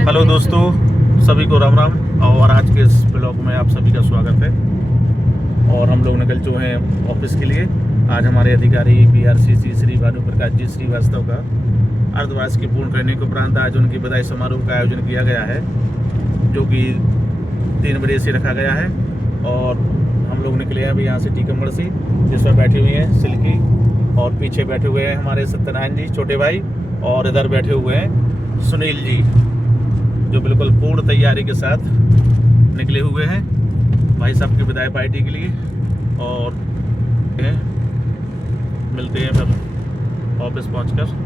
Hello दोस्तों, सभी को राम राम। और आज के इस ब्लॉग में आप सभी का स्वागत है। और हम लोग निकल चुके हैं ऑफिस के लिए। आज हमारे अधिकारी BRCC श्री भानु प्रकाश जी श्रीवास्तव का अर्धवास की पूर्ण करने के उपरांत आज उनकी बधाई समारोह का आयोजन किया गया है, जो कि 3 बजे से रखा गया है। और हम लोग निकले हैं अभी यहाँ से टीकमगढ़ से, जिस पर बैठी हुई हैं सिल्की, और पीछे बैठे हुए हैं हमारे सत्यनारायण जी छोटे भाई, और इधर बैठे हुए हैं सुनील जी, जो बिल्कुल पूर्ण तैयारी के साथ निकले हुए हैं भाई साहब की विदाई पार्टी के लिए। और मिलते हैं फिर ऑफिस पहुंचकर।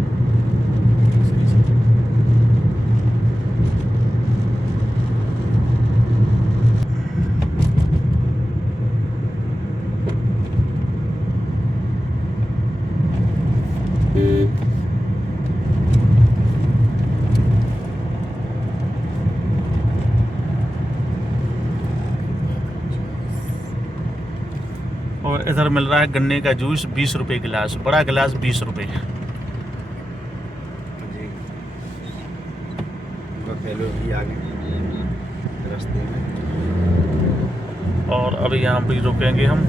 और इधर मिल रहा है गन्ने का जूस 20 रुपए गिलास, बड़ा गिलास 20 रुपए। और अभी यहाँ पे रुकेंगे हम,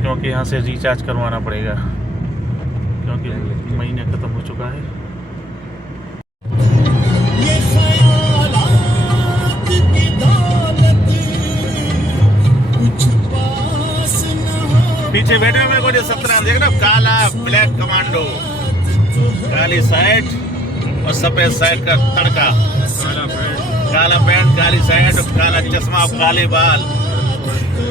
क्योंकि यहाँ से रिचार्ज करवाना पड़ेगा, क्योंकि महीना ख़त्म हो चुका है। पीछे बैठे हुए को जो सत्रह देख रहे हो, काला ब्लैक कमांडो, काली शर्ट और सफेद शर्ट का तड़का, काला पैंट, काली शर्ट, काला चश्मा और काले बाल।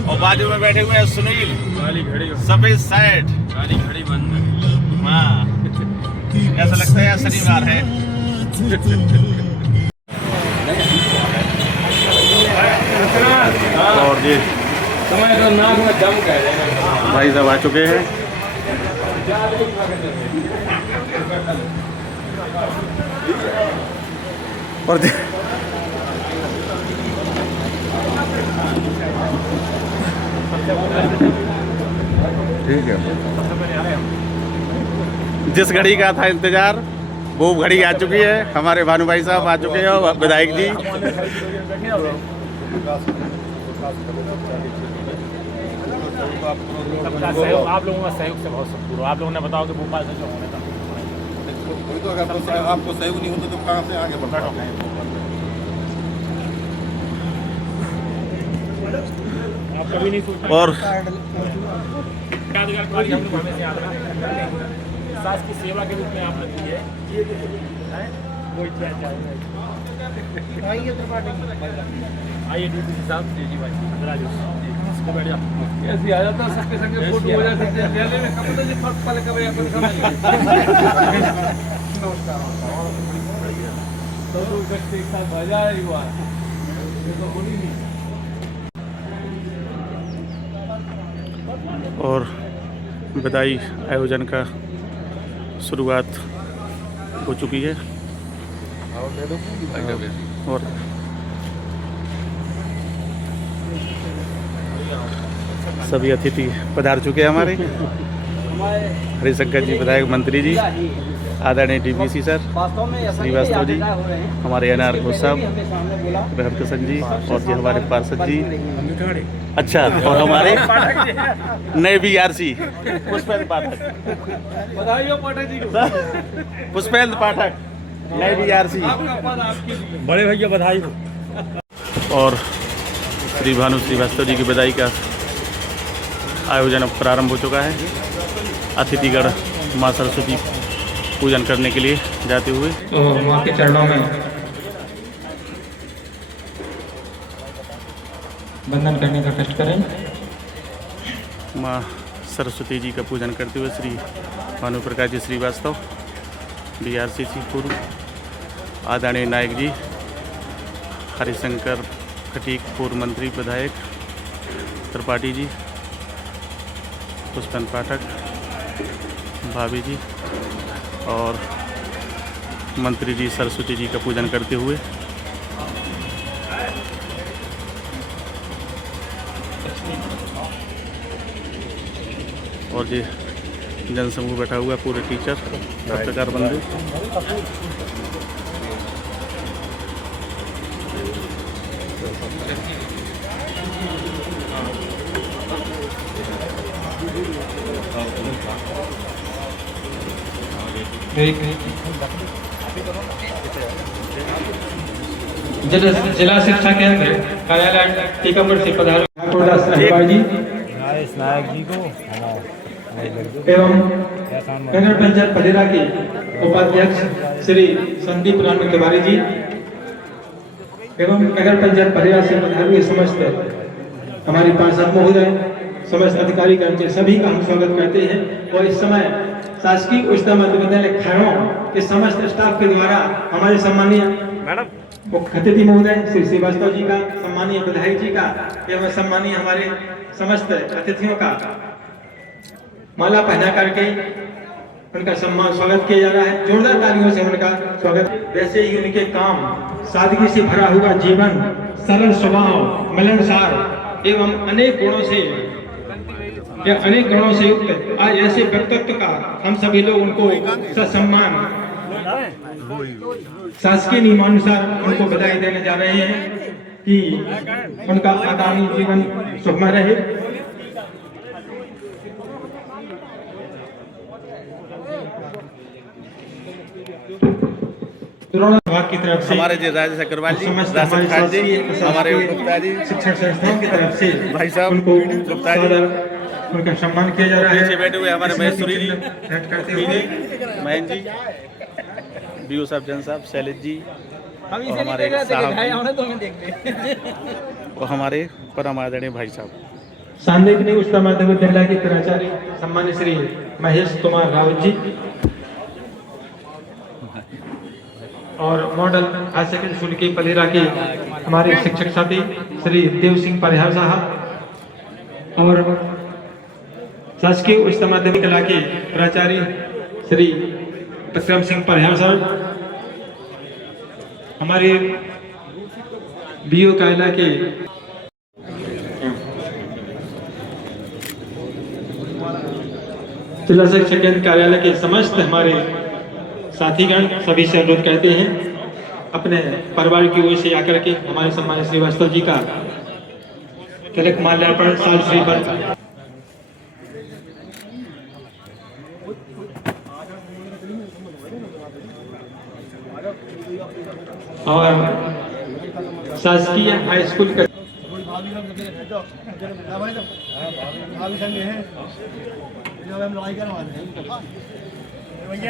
और बाजू में बैठे हुए हैं सुनील, काली घड़ी, सफेद शर्ट, काली घड़ी बंद। हाँ, ऐसा लगता है शनिवार है। और ये भाई साहब आ चुके हैं। और ठीक है, जिस घड़ी का था इंतजार वो घड़ी आ चुकी है। हमारे भानु भाई साहब आ चुके हैं, विधायक जी। आप लोगों का सहयोग से बहुत सब, आप लोगों ने बताओ कि भोपाल से जो होने था, तो अगर आपको सहयोग नहीं होता तो कहाँ से आगे बढ़ रहा आप कभी नहीं सोचते। और सास की सेवा के रूप में आपने दी है, वो इतना आइए DPC साहब। जी भाई ऐसे आ जाता, सबके संगे फोटो हो जाते हैं में, कब तक फर्क पल कब अपन समझ नमस्कार तो व्यक्ति एक साथ मजा ही हुआ, ये तो होनी नहीं। और विदाई आयोजन का शुरुआत हो चुकी है। और सभी अतिथि पधार चुके हैं हमारे। हरिशंकर जी विधायक मंत्री जी, आदरणीय DPC सर श्रीवास्तव जी, हमारे NR घोष साहब, हरकिशन जी, और जी हमारे पार्षद जी। अच्छा, और हमारे नए BRC पुष्पेंद्र पाठक, बधाई हो पाठक जी को। पुष्पेंद्र पाठक नए BRC, बड़े भैया बधाई हो। और श्री भानु श्रीवास्तव जी की विदाई का आयोजन अब प्रारंभ हो चुका है। अतिथिगण माँ सरस्वती पूजन करने के लिए जाते हुए तो माँ के चरणों में वंदन करने का कष्ट करें। माँ सरस्वती जी का पूजन करते हुए श्री भानु प्रकाश जी श्रीवास्तव BRCC पूर्व, आदरणीय नायक जी, हरिशंकर खटीक पूर्व मंत्री विधायक त्रिपाठी जी, पुष्पेंद्र पाठक, भाभी जी, और मंत्री जी सरस्वती जी का पूजन करते हुए और ये जनसमूह बैठा हुआ है, पूरे टीचर पत्रकार बंधु। जिला शिक्षा केंद्र कार्यालय टीकापुर से पधारे ठाकुरदास अहिरवार जी एवं नगर पंचायत पदेरा के उपाध्यक्ष श्री संदीप राम तिवारी जी एवं नगर पंचायत पदेरा से पधारे हुए समस्त हमारे पार्षद महोदय, समस्त अधिकारी कर्मचारी सभी का हम स्वागत करते हैं। और इस समय शासकीय उच्चतर मध्य विद्यालय खैरों के समस्त स्टाफ के द्वारा हमारे सम्मानीय मुख्य अतिथि महोदय श्री श्रीवास्तव जी का, सम्मानीय विधायक जी का एवं सम्मानीय हमारे समस्त अतिथियों का माला पहना करके उनका सम्मान स्वागत किया जा रहा है। जोरदार तालियों से उनका स्वागत। वैसे ही उनके काम, सादगी से भरा हुआ जीवन, सरल स्वभाव, मिलनसार एवं अनेक गुणों से युक्त आज ऐसे व्यक्तित्व का हम सभी लोग उनको ससम्मान शासकीय नियमानुसार उनको बधाई देने जा रहे हैं कि उनका आगामी जीवन सुखमय रहे। विभाग की तरफ से हमारे जी राजेश अग्रवाल जी, समस्त राशिद हमारे खान जी, शासकीय हमारे गुप्ता जी, शिक्षण संस्थान की तरफ से भाई साहब उनको गुप्ता जी, उनका सम्मान किया जा रहा है। पीछे बैठे हुए हमारे महेश्वरी जी, करते हुए मयन जी, बीओ साहब, जन साहब, शैलेश जी और हमारे साहब और हमारे परम आदरणीय भाई साहब। सांदीपनी उच्चतर माध्यमिक विद्यालय के प्राचार्य सम्मानित श्री महेश कुमार रावत जी और मॉडल हायर सेकेंडरी स्कूल के पलेरा के हमारे शिक्षक साथी श्री देव सिंह परिहार साहब और शासकीय उच्चतर माध्यमिक कला के प्राचार्य श्री विक्रम सिंह परिहार साहब, हमारे बीओ कार्यालय के जिला शिक्षा केंद्र कार्यालय के समस्त हमारे साथीगण सभी से अनुरोध करते हैं अपने परिवार की ओर से आकर के हमारे सम्मानित श्रीवास्तव जी का तिलक माल्यार्पण साल श्री पर और शासकीय हाई स्कूल का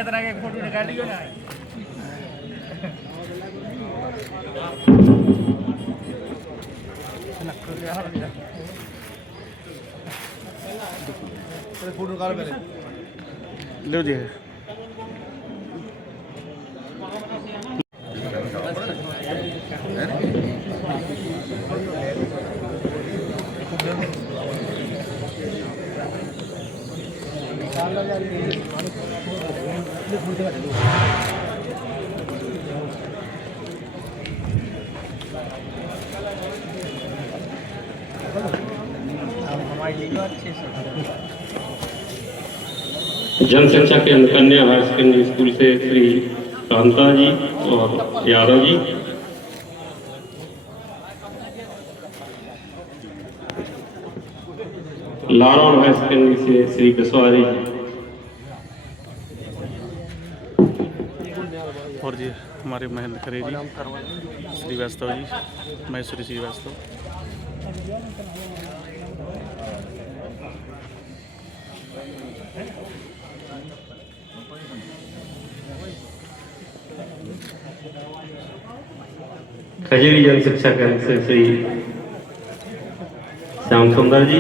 तरह के फोटो निकाल लियो ना। फोटो निकाल पहले लो जी। जन शिक्षा केंद्र कन्या हायर सेकेंडरी स्कूल से श्री कांता जी और यादव जी, लारौन हायर सेकेंडरी से श्री बिस्वारी जी और जी हमारे महेंद्र खरे जी, श्रीवास्तव जी, महेश्वरी श्रीवास्तव। खजेरी जन शिक्षा केंद्र से श्री श्याम सुंदर जी,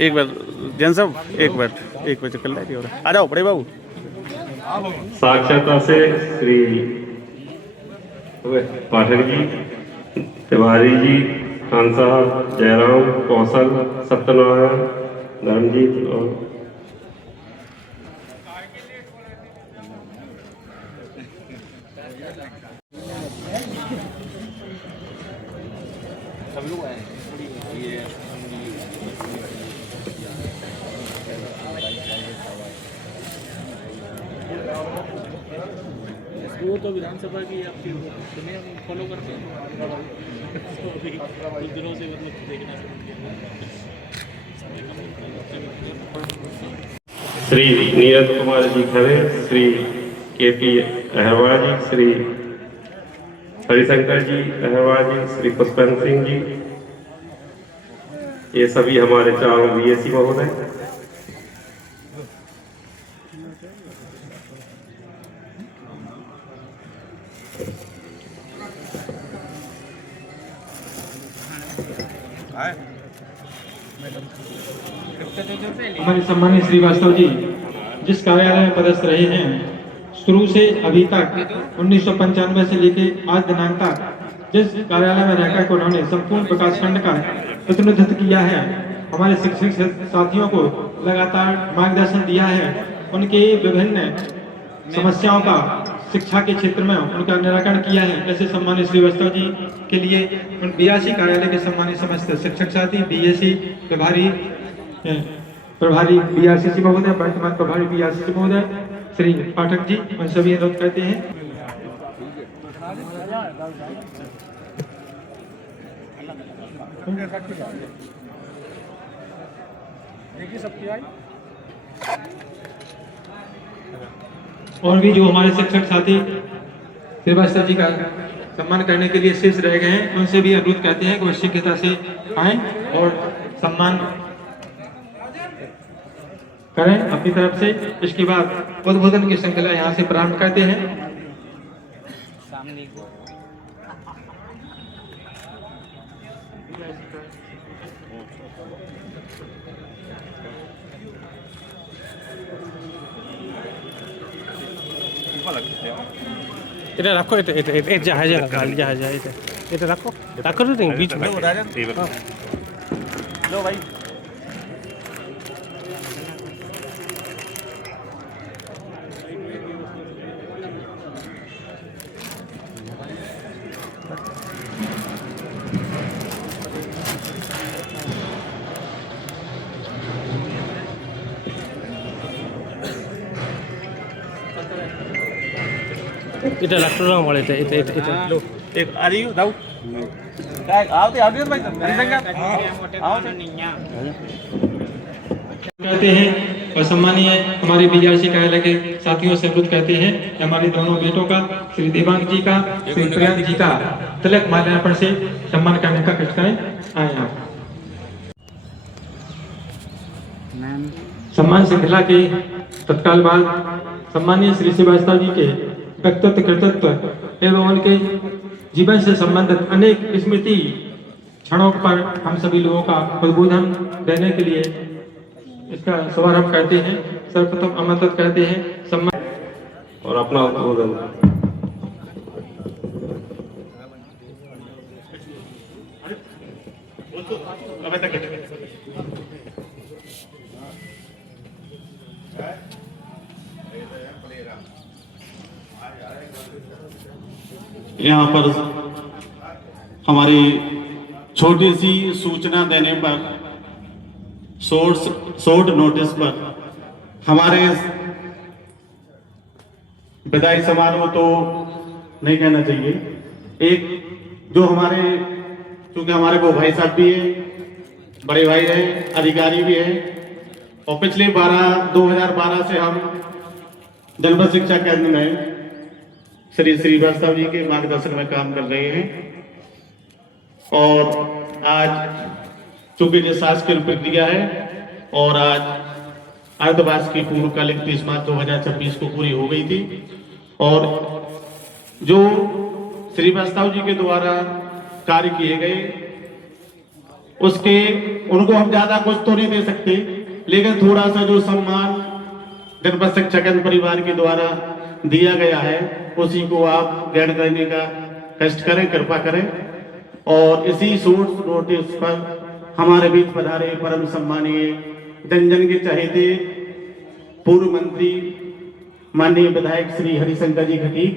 एक बार जैन साहब एक बार चक्कर लाइए और आ जाओ बड़े बाबू। साक्षरता से श्री पाठक जी, तिवारी जी, खान साहब, जयराम, कौशल, सत्यनारायण, धर्मजीत और वो तो विधानसभा की आपकी तुम्हें हम फॉलो करते हैं तो अभी कुछ दिनों से मतलब देखना श्री नीरज कुमार जी खरे, श्री KP अहरवाल जी, श्री हरिशंकर जी अहरवाल जी, श्री पुष्पन सिंह जी, ये सभी हमारे चारों BSc महोदय। हमारे सम्मानित श्रीवास्तव जी जिस कार्यालय में पदस्थ रहे हैं, शुरू से अभी तक 1995 से लेकर आज दिनांक तक जिस कार्यालय में रहकर उन्होंने संपूर्ण विकास खंड का प्रतिनिधित्व किया है, हमारे शिक्षक साथियों को लगातार मार्गदर्शन दिया है, उनके विभिन्न समस्याओं का शिक्षा के क्षेत्र में उनका निराकरण किया है। ऐसे सम्मानित श्रीवास्तव जी के लिए BRC कार्यालय के सम्मानित समस्त शिक्षक साथी, BSc प्रभारी BRCC महोदय, वर्तमान प्रभारी BRCC महोदय श्री पाठक जी, उन सभी अनुरोध करते हैं। और भी जो हमारे शिक्षक साथी श्रीवास्तव जी का सम्मान करने के लिए शेष रह गए हैं, उनसे भी अनुरोध करते हैं कि वो शीघ्रता से आए और सम्मान करें अपनी तरफ से। इसके बाद उद्बोधन की श्रृंखला यहाँ से प्रारंभ करते हैं। এটা রাখো, এটা এটা এটা জাহাজ জাহাজ এটা এটা রাখো রাখো তো बीच में। लो भाई এটা রাখো না আমার এটা এটা এটা এটা लो एक आ रही हो दाऊ काय आओ ते भाई हरिशंकर आओ कहते हैं और सम्मानीय हमारे BRC कार्यालय के साथियों से अनुरोध करते हैं कि हमारे दोनों बेटों का, श्री देवांग जी का, श्री प्रियांक जी का तिलक माल्यार्पण से सम्मान करने का कष्ट करें। आए आप सम्मान श्रृंखला के तत्काल बाद सम्मानीय श्री श्रीवास्तव जी के व्यक्तित्व, कृतित्व एवं उनके जीवन से संबंधित अनेक स्मृति क्षणों पर हम सभी लोगों का उद्बोधन देने के लिए इसका शुभारंभ करते हैं। सर्वप्रथम आमंत्रित करते हैं सम्मान और अपना उद्बोधन। यहाँ पर हमारी छोटी सी सूचना देने पर, शॉर्ट नोटिस पर हमारे विदाई समारोह तो नहीं कहना चाहिए, एक जो हमारे, क्योंकि हमारे वो भाई साहब भी है, बड़े भाई है, अधिकारी भी है, और पिछले 2012 से हम जनपद शिक्षा केंद्र में श्री श्रीवास्तव जी के मार्गदर्शन में काम कर रहे हैं। और आज चूंकि जो शासकीय प्रक्रिया है और आज अर्धवास की पूर्वकालिक 30 मार्च 2026 को पूरी हो गई थी, और जो श्रीवास्तव जी के द्वारा कार्य किए गए उसके उनको हम ज्यादा कुछ तो नहीं दे सकते, लेकिन थोड़ा सा जो सम्मान जनपद शिक्षा केंद्र परिवार के द्वारा दिया गया है उसी को आप ग्रहण करने का कष्ट करें, कृपा करें। और इसी शॉर्ट नोटिस पर हमारे बीच पधारे परम सम्मानीय जन जन के चहेते पूर्व मंत्री माननीय विधायक श्री हरिशंकर जी खटीक,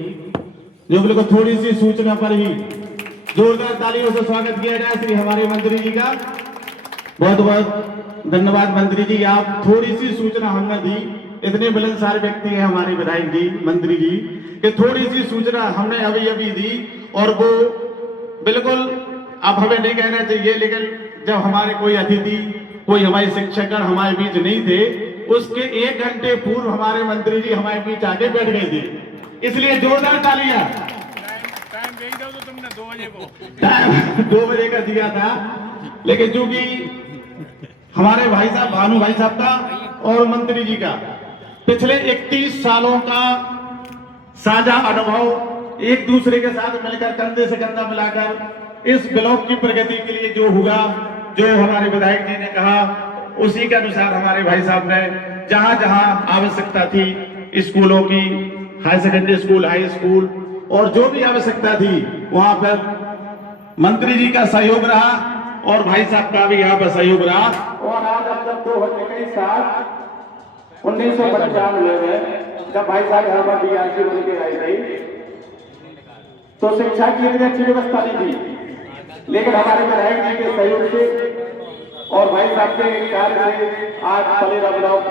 जो बिल्कुल थोड़ी सी सूचना पर ही जोरदार तालियों से स्वागत किया जाए श्री हमारे मंत्री जी का। बहुत बहुत धन्यवाद मंत्री जी, आप थोड़ी सी सूचना हमने दी, इतने मिलनसार व्यक्ति हैं हमारे विधायक जी, मंत्री जी, कि थोड़ी सी सूचना हमने अभी अभी दी और वो बिल्कुल अब हमें नहीं कहना चाहिए, लेकिन जब हमारे कोई अतिथि, कोई हमारे शिक्षकगण हमारे बीच नहीं थे, उसके 1 घंटे पूर्व हमारे मंत्री जी हमारे बीच आके बैठ गए थे। इसलिए जोरदार तालियां। टाइम दे दो तो तुमने 2 बजे को, टाइम 2 बजे का दिया था, लेकिन चूंकि हमारे भाई साहब भानु भाई साहब का और मंत्री जी का पिछले 31 सालों का साझा अनुभव, एक दूसरे के साथ मिलकर कंधे से कंधा मिलाकर इस ब्लॉक की प्रगति के लिए जो हुआ, जो हमारे विधायक जी ने कहा, उसी के अनुसार हमारे भाई साहब ने जहां जहां आवश्यकता थी स्कूलों की, high secondary school, high school और जो भी आवश्यकता थी वहां पर मंत्री जी का सहयोग रहा और भाई साहब का भी यहाँ पर सहयोग रहा। और आज अब जब 1995 में जब भाई साहब यहाँ पर बीआरसी बन के आई थी तो शिक्षा की इतनी अच्छी व्यवस्था नहीं थी, लेकिन हमारे विधायक जी के सहयोग से और भाई साहब के कार्य से आज पलेरा ब्लॉक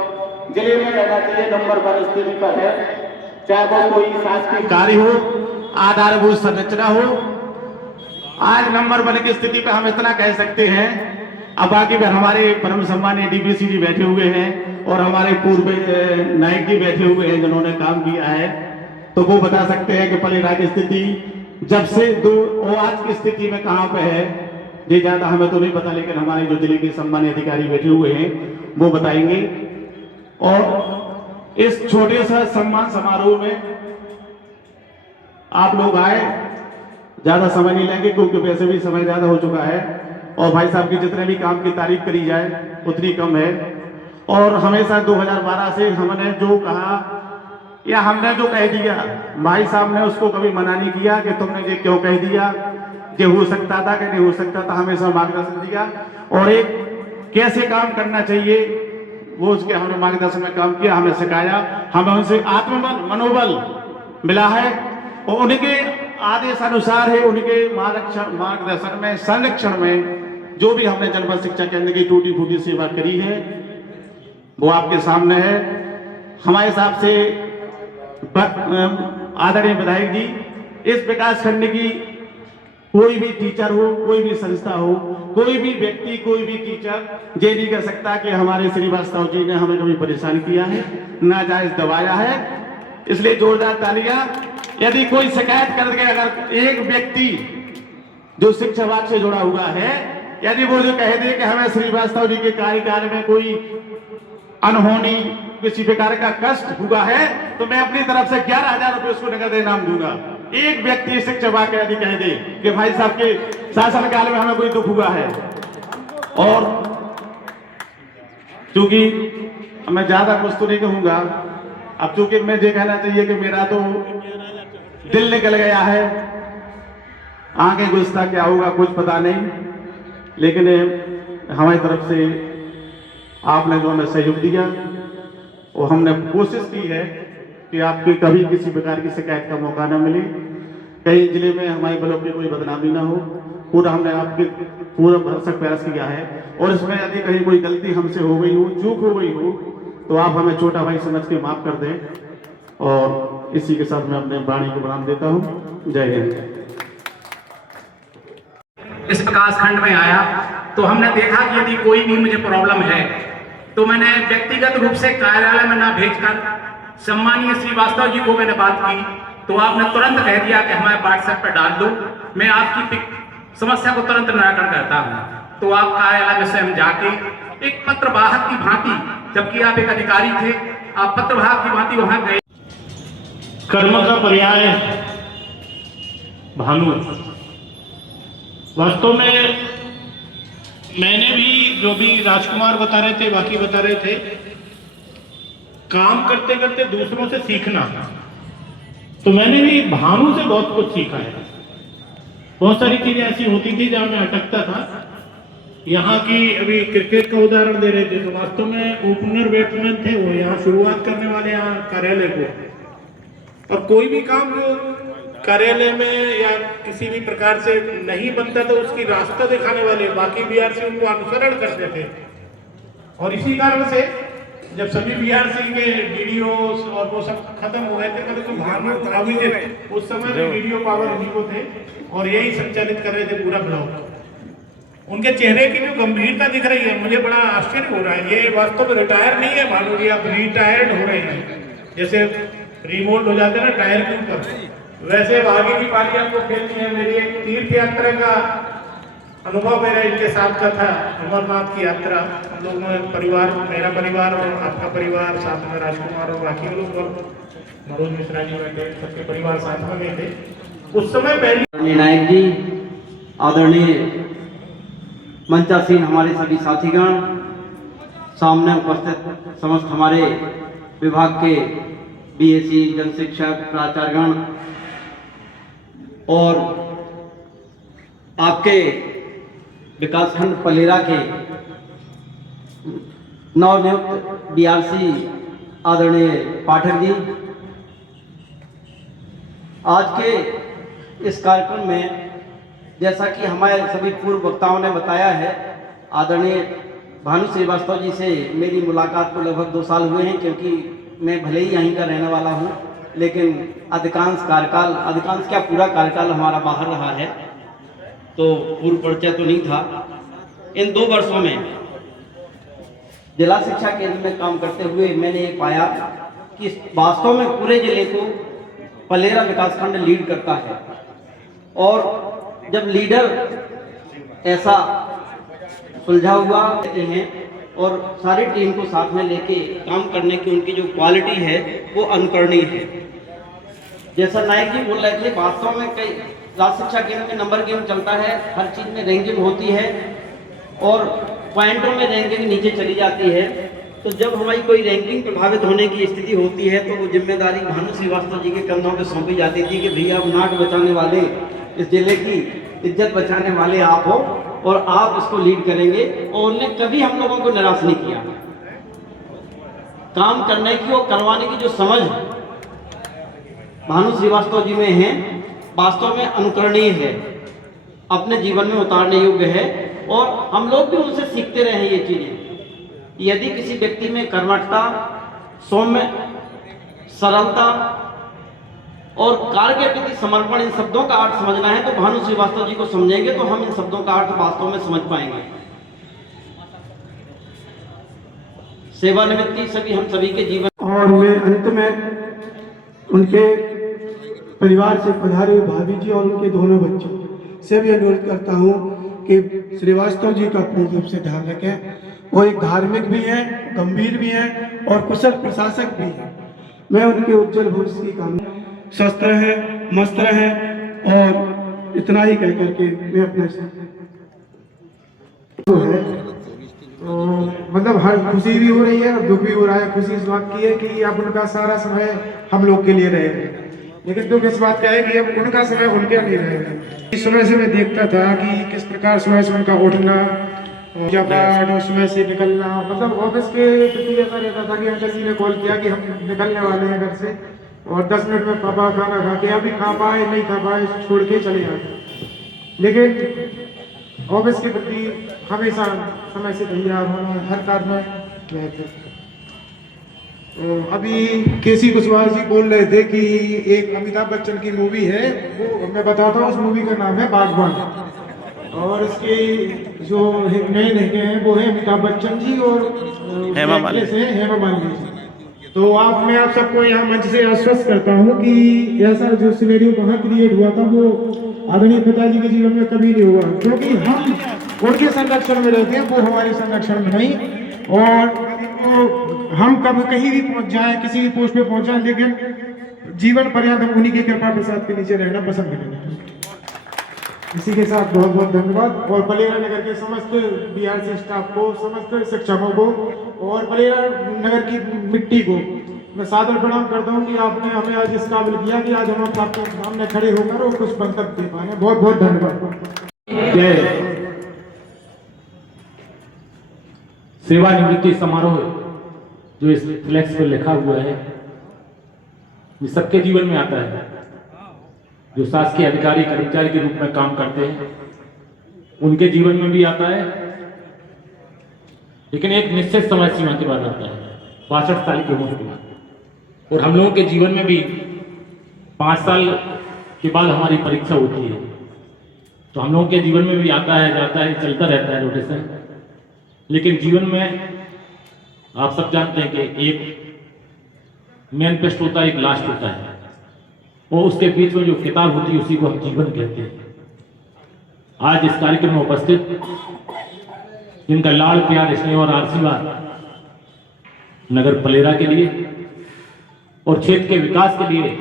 जिले में कहना चाहिए नंबर 1 स्थिति पर है। चाहे वो कोई शासकीय कार्य हो, आधारभूत संरचना हो, आज नंबर 1 की स्थिति पे हम इतना कह सकते हैं। अब बाकी फिर हमारे परम सम्मानीय डीपीसी जी बैठे हुए हैं और हमारे पूर्व नायक जी बैठे हुए हैं जिन्होंने काम किया है, तो वो बता सकते हैं कि पलेरा की स्थिति जब से आज की स्थिति में कहां पे है, ये ज्यादा हमें तो नहीं पता, लेकिन हमारे जो जिले के सम्मानीय अधिकारी बैठे हुए हैं वो बताएंगे। और इस छोटे सा सम्मान समारोह में आप लोग आए, ज्यादा समय नहीं लेंगे क्योंकि वैसे भी समय ज्यादा हो चुका है और भाई साहब के जितने भी काम की तारीफ करी जाए उतनी कम है। और हमेशा 2012 से हमने जो कहा या हमने जो कह दिया, भाई साहब ने उसको कभी मना नहीं किया कि तुमने ये क्यों कह दिया, कि हो सकता था कि नहीं हो सकता था, हमेशा मार्गदर्शन दिया और एक कैसे काम करना चाहिए वो उसके हमने मार्गदर्शन में काम किया, हमें सिखाया, हमें उनसे आत्मबल मनोबल मिला है और उनके आदेश अनुसार है, उनके मार्गदर्शन में, संरक्षण में जो भी हमने जनपद शिक्षा केंद्र की टूटी फूटी सेवा करी है वो आपके सामने है। हमारे हिसाब से आदरणीय विधायक जी, इस विकास खंड की कोई भी टीचर हो, कोई भी संस्था हो, कोई भी व्यक्ति, कोई भी टीचर ये नहीं कह सकता कि हमारे श्रीवास्तव जी ने हमें कभी परेशान किया है, नाजायज दबाया है। इसलिए जोरदार तालियां। यदि कोई शिकायत करके अगर एक व्यक्ति जो शिक्षा विभाग से जुड़ा हुआ है, यदि वो जो कह दे कि हमें श्रीवास्तव जी के कार्यकाल में कोई अनहोनी, किसी प्रकार का कष्ट हुआ है, तो मैं अपनी तरफ से 11,000 रुपये उसको नगद इनाम दूंगा। एक व्यक्ति शिक्षा विभाग के यदि कह दे कि भाई साहब के शासनकाल में हमें कोई दुख हुआ है। और क्योंकि मैं ज्यादा कुछ तो नहीं कहूंगा, अब चूंकि मैं ये कहना चाहिए कि मेरा तो दिल निकल गया है, आगे गुस्सा क्या होगा कुछ पता नहीं, लेकिन हमारी तरफ से आपने जो हमें सहयोग दिया और हमने कोशिश की है कि आपकी कभी किसी प्रकार की शिकायत का मौका न मिले, कहीं जिले में हमारे ब्लॉक की कोई बदनामी ना हो, पूरा हमने आपके पूरा भरसक प्रयास किया है। और इसमें यदि कहीं कोई गलती हमसे हो गई हो, चूक हो गई हो, तो आप हमें छोटा भाई समझ के माफ कर दें। और इसी के साथ मैं अपने वाणी को विराम देता हूँ। जय हिंद। इस विकास खंड में आया तो हमने देखा कि यदि कोई भी मुझे प्रॉब्लम है तो मैंने व्यक्तिगत रूप से कार्यालय में ना भेजकर सम्मानीय श्रीवास्तव जी को मैंने बात की, तो आपने तुरंत कह दिया कि हमारे व्हाट्सएप पर डाल दो, मैं आपकी समस्या को तुरंत निराकरण करता हूँ। तो आप कार्यालय में स्वयं जाके एक पत्रवाहक की भांति, जबकि आप एक अधिकारी थे, आप पत्रवाहक की भांति वहां गए। कर्म का पर्याय भानु, वास्तव में मैंने भी जो भी राजकुमार बता रहे थे, बाकी बता रहे थे, काम करते करते दूसरों से सीखना, तो मैंने भी भानु से बहुत कुछ सीखा है। बहुत सारी चीजें ऐसी होती थी जहां मैं अटकता था। यहाँ की अभी क्रिकेट का उदाहरण दे रहे थे, तो वास्तव में ओपनर बैट्समैन थे वो, यहाँ शुरुआत करने वाले यहाँ कार्यालय को, और कोई भी काम जो कार्यालय में या किसी भी प्रकार से नहीं बनता तो उसकी रास्ता दिखाने वाले बाकी बीआरसी उनको अनुसरण करते थे। और इसी कारण से जब सभी बीआरसी के वीडियो और वो सब खत्म हो गए थे मतलब तो भानु अभिजय उस समय वीडियो पावर वीडियो थे और यही संचालित कर रहे थे पूरा ब्लॉग। उनके चेहरे की जो गंभीरता दिख रही है मुझे बड़ा आश्चर्य हो रहा है। ये वास्तव में रिटायर नहीं है भानु जी, आप रिटायर्ड हो रहे हैं। जैसे रिमोल्ड हो जाते हैं ना टायर के ऊपर, वैसे अब आगे की पारी आपको खेलनी है। मेरी एक तीर्थ यात्रा का अनुभव मेरा इनके साथ का था, अमरनाथ की यात्रा। हम लोग परिवार, मेरा परिवार और आपका परिवार, साथ में राजकुमार और बाकी लोग और मनोज मिश्रा जी बैठे, सबके परिवार साथ में गए थे उस समय। पहले नायक जी, आदरणीय मंचासीन हमारे सभी साथीगण, सामने उपस्थित समस्त हमारे विभाग के बीएससी जन शिक्षक प्राचार्यगण और आपके विकासखंड पलेरा के नवनियुक्त बीआरसी आदरणीय पाठक जी, आज के इस कार्यक्रम में जैसा कि हमारे सभी पूर्व वक्ताओं ने बताया है, आदरणीय भानु श्रीवास्तव जी से मेरी मुलाकात को लगभग 2 साल हुए हैं, क्योंकि मैं भले ही यहीं का रहने वाला हूं, लेकिन अधिकांश क्या पूरा कार्यकाल हमारा बाहर रहा है, तो पूर्व परिचय तो नहीं था। इन 2 वर्षों में जिला शिक्षा केंद्र में काम करते हुए मैंने ये पाया कि वास्तव में पूरे जिले को पलेरा विकासखंड लीड करता है, और जब लीडर ऐसा सुलझा हुआ हैं और सारी टीम को साथ में लेके काम करने की उनकी जो क्वालिटी है वो अनुकरणीय है। जैसा नायक जी बोल रहे थे, वास्तव में कई राज्य शिक्षा केंद्र में नंबर गेम चलता है, हर चीज़ में रैंकिंग होती है और पॉइंटों में रैंकिंग नीचे चली जाती है। तो जब हमारी कोई रैंकिंग प्रभावित होने की स्थिति होती है तो वो जिम्मेदारी भानु श्रीवास्तव जी के कंधों पे सौंपी जाती थी कि भैया आप नाक बचाने वाले, इस जिले की इज्जत बचाने वाले आप हो और आप इसको लीड करेंगे। और उन्होंने कभी हम लोगों को निराश नहीं किया। काम करने की और करवाने की जो समझ भानु श्रीवास्तव जी में है, वास्तव में अनुकरणीय है, अपने जीवन में उतारने योग्य है, और हम लोग भी उनसे सीखते रहे हैं ये चीजें। यदि किसी व्यक्ति में कर्मठता, सौम्य, सरलता और कार्य के प्रति समर्पण, इन शब्दों का अर्थ समझना है तो भानु श्रीवास्तव जी को समझेंगे तो हम इन शब्दों का अर्थ वास्तव में समझ पाएंगे। सेवानिवृत्ति सभी हम सभी के जीवन। और मैं अंत में उनके परिवार से पधारे हुए भाभी जी और उनके दोनों बच्चों से भी अनुरोध करता हूं कि श्रीवास्तव जी का पूर्ण रूप से ध्यान रखें। वो एक धार्मिक भी हैं, गंभीर भी हैं और कुशल प्रशासक भी हैं। मैं उनके उज्जवल भविष्य की कामना, स्वस्थ रहें, मस्त रहें, और इतना ही कह करके मैं अपने मतलब हर खुशी भी हो रही है और दुख भी हो रहा है। खुशी इस बात की है कि अब उनका सारा समय हम लोग के लिए रहेगा, लेकिन दुख इस बात का है कि अब उनका समय उनके लिए रहेगा। इस समय से मैं देखता था कि किस प्रकार समय से उनका उठना, पूजा पाठ और समय से निकलना, मतलब ऑफिस के प्रति ऐसा रहता था कि अंकल जी ने कॉल किया कि हम निकलने वाले हैं घर से, और 10 मिनट में पापा खाना खा के, अभी खा पाए नहीं खा पाए, छोड़ के चले जाते। लेकिन ऑफिस के प्रति हमेशा समय से तैयार होना, हर कार्य में रहते। तो अभी केसी कुशवाहा जी बोल रहे थे कि एक अमिताभ बच्चन की मूवी है, वो मैं बताता हूँ, उस मूवी का नाम है बागबान, और इसके जो मेन हैं वो है अमिताभ बच्चन जी और हेमा मालिनी जी। तो मैं आप सबको यहाँ मंच से आश्वस्त करता हूँ कि ऐसा जो सिनेरियो वहाँ क्रिएट हुआ था वो आदरणीय पिताजी के जीवन में कभी नहीं हुआ, क्योंकि हम उनके संरक्षण में रहते हैं, वो हमारे संरक्षण में नहीं। और हम कभी कहीं भी पहुँच जाए, किसी भी पोस्ट पे पहुँच जाए, लेकिन जीवन पर्यंत हम उन्हीं के कृपा प्रसाद के नीचे रहना पसंद करेंगे। इसी के साथ बहुत बहुत धन्यवाद। और पलेरा नगर के समस्त बीआरसी स्टाफ को, समस्त शिक्षकों को और पलेरा नगर की मिट्टी को मैं सादर प्रणाम करता हूं कि आपने हमें आज इस काबिल किया कि आज हम आपके सामने खड़े होकर और कुछ मंतव्य दे पाए। बहुत बहुत धन्यवाद। जय। सेवानिवृत्ति समारोह जो इस फ्लैक्स पर लिखा हुआ है, ये सबके जीवन में आता है। जो शासकीय अधिकारी कर्मचारी के रूप में काम करते हैं उनके जीवन में भी आता है, लेकिन एक निश्चित समय सीमा के बाद आता है। 62 साल की उम्र हुआ। और हम लोगों के जीवन में भी 5 साल के बाद हमारी परीक्षा होती है, तो हम लोगों के जीवन में भी आता है जाता है, चलता रहता है रोटेशन। लेकिन जीवन में आप सब जानते हैं कि एक मैनिफेस्ट होता है, एक लास्ट होता है, और उसके बीच में जो किताब होती है उसी को हम जीवन कहते हैं। आज इस कार्यक्रम में उपस्थित इनका लाड़ प्यार स्नेह और आशीर्वाद नगर पलेरा के लिए और क्षेत्र के विकास के लिए